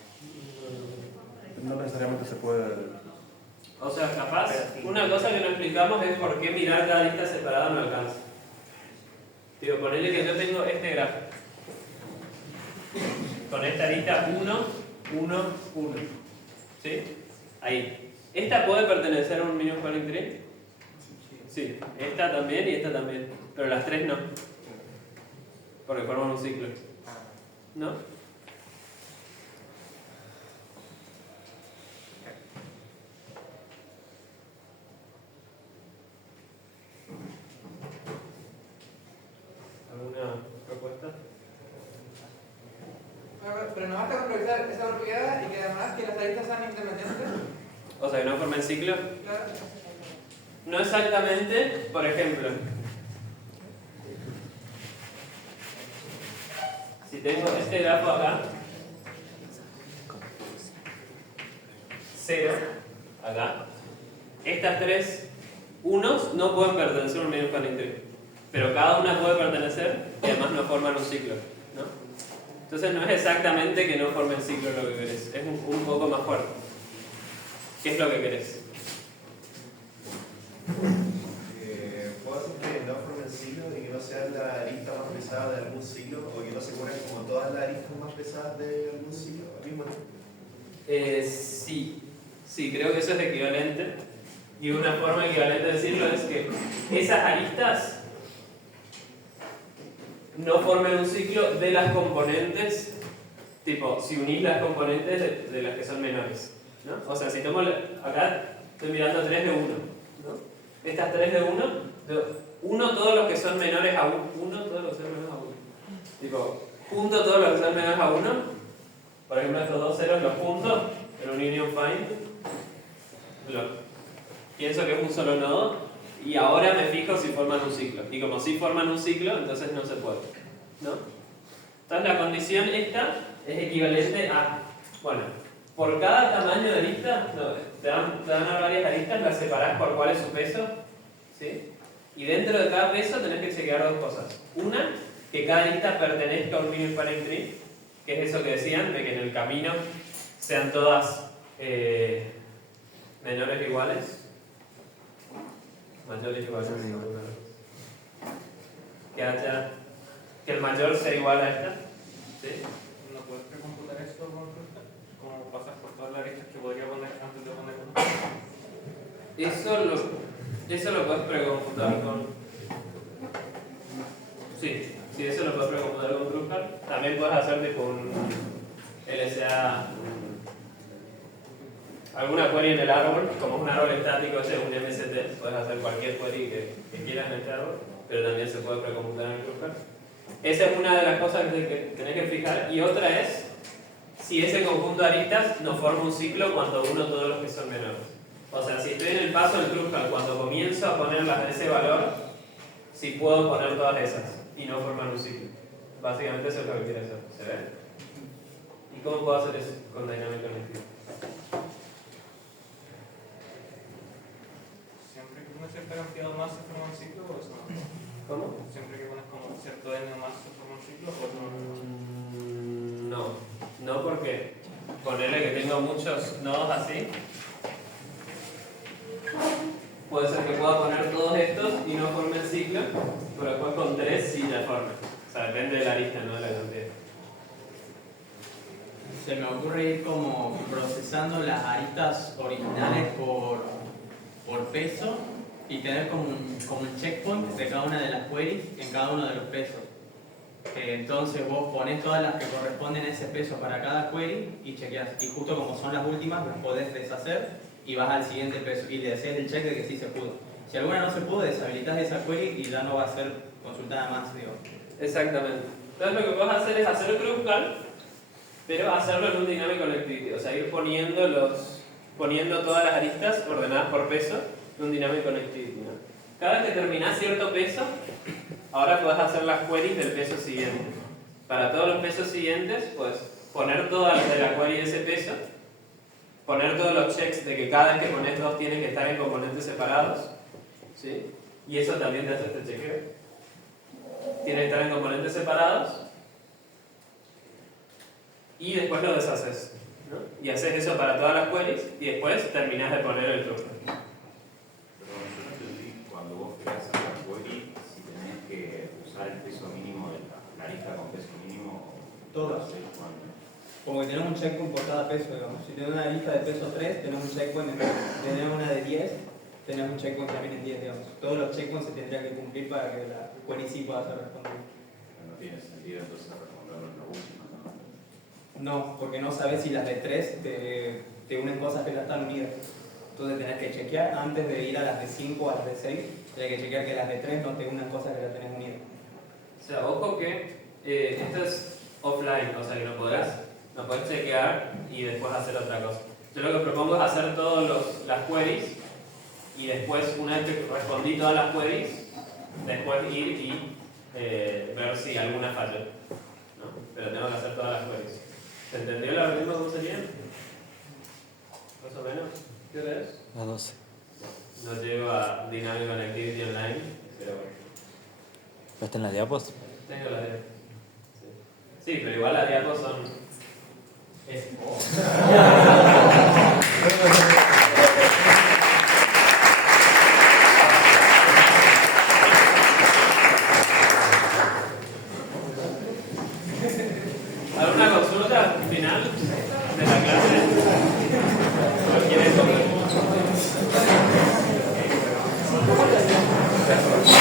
No necesariamente se puede... O sea, capaz, una cosa que no explicamos es por qué mirar cada lista separada no alcanza. Digo, ponele que yo tengo este gráfico. Con esta lista 1, 1, 1. ¿Sí? Ahí. ¿Esta puede pertenecer a un minus squaring tree? Sí. Esta también y esta también. Pero las tres no. Porque forman un ciclo. ¿No? ¿Alguna propuesta? Pero no basta con revisar esa propiedad y que además que las aristas sean independientes. O sea, que no formen ciclo. Claro. No exactamente, por ejemplo. Si tengo este grafo acá, 0, acá, estas tres unos no pueden pertenecer a un medio squaring tree, pero cada una puede pertenecer y además no forman un ciclo, ¿no? Entonces no es exactamente que no formen ciclo lo que querés, es un poco más fuerte. ¿Qué es lo que querés? ¿Puedo hacer que no formen ciclo y que no sea la arista más pesada de algún ciclo o que no se ponen como todas las aristas más pesadas de algún ciclo al mismo tiempo? Sí, creo que eso es equivalente. Y una forma equivalente de decirlo es que esas aristas no formen un ciclo de las componentes, tipo, si unís las componentes de las que son menores, ¿no? O sea, si tomo acá estoy mirando 3 de 1, ¿no? Estas 3 de 1, 1 todos los que son menores a 1, todos los que son menores a 1. Tipo, junto todos los que son menores a 1, por ejemplo estos dos ceros los junto en un union find, pienso que es un solo nodo y ahora me fijo si forman un ciclo. Y como si forman un ciclo, entonces no se puede, ¿no? Entonces la condición esta es equivalente a, bueno, por cada tamaño de arista, te dan a varias aristas, las separás por cuál es su peso, ¿sí? Y dentro de cada peso tenés que chequear dos cosas. Una, que cada arista pertenezca a un union pairing tree, que es eso que decían, de que en el camino sean todas menores o iguales. Mayores iguales. Que el mayor sea igual a esta. ¿Sí? ¿No puedes precomputar esto como pasas por todas las aristas que podría poner antes de poner uno? Eso lo puedes precomputar con... Sí, eso lo puedes precomputar con Drupal. También puedes hacer tipo un LSA, alguna query en el árbol, como es un árbol estático, ese es un MST, puedes hacer cualquier query que quieras en este árbol, pero también se puede precomputar en Drupal. Esa es una de las cosas que tenés que fijar. Y otra es si ese conjunto de aristas nos forma un ciclo cuando uno todos los que son menores. O sea, si estoy en el paso del Drupal, cuando comienzo a ponerlas de ese valor, si puedo poner todas esas y no formar un ciclo. Básicamente eso es lo que quiero hacer. ¿Se ve? ¿Y cómo puedo hacer eso con Dynamic Connectivity? ¿Siempre que pones cierta cantidad de más se forma un ciclo o eso no? ¿Cómo? ¿Siempre que pones como cierto n más se forma un ciclo o no? No porque ponerle que tengo muchos nodos así, puede ser que pueda poner todos estos y no forme el ciclo, pero después con 3 sí ya forme. O sea, depende de la lista, no de la cantidad. Se me ocurre ir como procesando las aristas originales por peso y tener como un checkpoint de cada una de las queries en cada uno de los pesos. Entonces vos ponés todas las que corresponden a ese peso para cada query y chequeás. Y justo como son las últimas, las podés deshacer y vas al siguiente peso y le haces el check de que sí se pudo. Si alguna no se pudo, deshabilitas esa query y ya no va a ser consultada más, digo. Exactamente. Entonces lo que vas a hacer es hacer Drupal, pero hacerlo en un Dynamic Connectivity. O sea, ir poniendo todas las aristas ordenadas por peso en un Dynamic Connectivity, ¿no? Cada vez que terminás cierto peso, ahora puedes hacer las queries del peso siguiente. Para todos los pesos siguientes, pues poner todas las de la query de ese peso, poner todos los checks de que cada vez que pones dos tienen que estar en componentes separados, ¿sí? Y eso también te hace este chequeo. Tienen que estar en componentes separados y después lo deshaces, ¿no? Y haces eso para todas las queries y después terminas de poner el truco. Pero yo no entendí, cuando vos creas la query, si tenés que usar el peso mínimo de la lista con peso mínimo. Todas. Como que tenemos un checkpoint por cada peso, digamos. Si tenés una lista de peso 3, tenemos un checkpoint en 3. Si tenés una de 10, tenés un checkpoint también en 10, digamos. Todos los checkpoints se tendrían que cumplir para que la query sí pueda ser respondida. No tiene sentido entonces responderlo en la última, ¿no? No, porque no sabes si las de 3 te unen cosas que ya están unidas. Entonces tenés que chequear antes de ir a las de 5 o a las de 6. Tenés que chequear que las de 3 no te unan cosas que ya tenés unidas. O sea, ojo que esto es offline, o sea que no podés chequear y después hacer otra cosa. Yo lo que propongo es hacer todas las queries y después, una vez que respondí todas las queries, después ir y ver si alguna falló, ¿no? Pero tengo que hacer todas las queries. ¿Se entendió el algoritmo cómo sería? Más o menos. ¿Qué hora es? Las 12. No llego a Dynamic Connectivity Online, pero bueno. ¿Está en las diapos? Tengo las diapos. Sí, pero igual las diapos son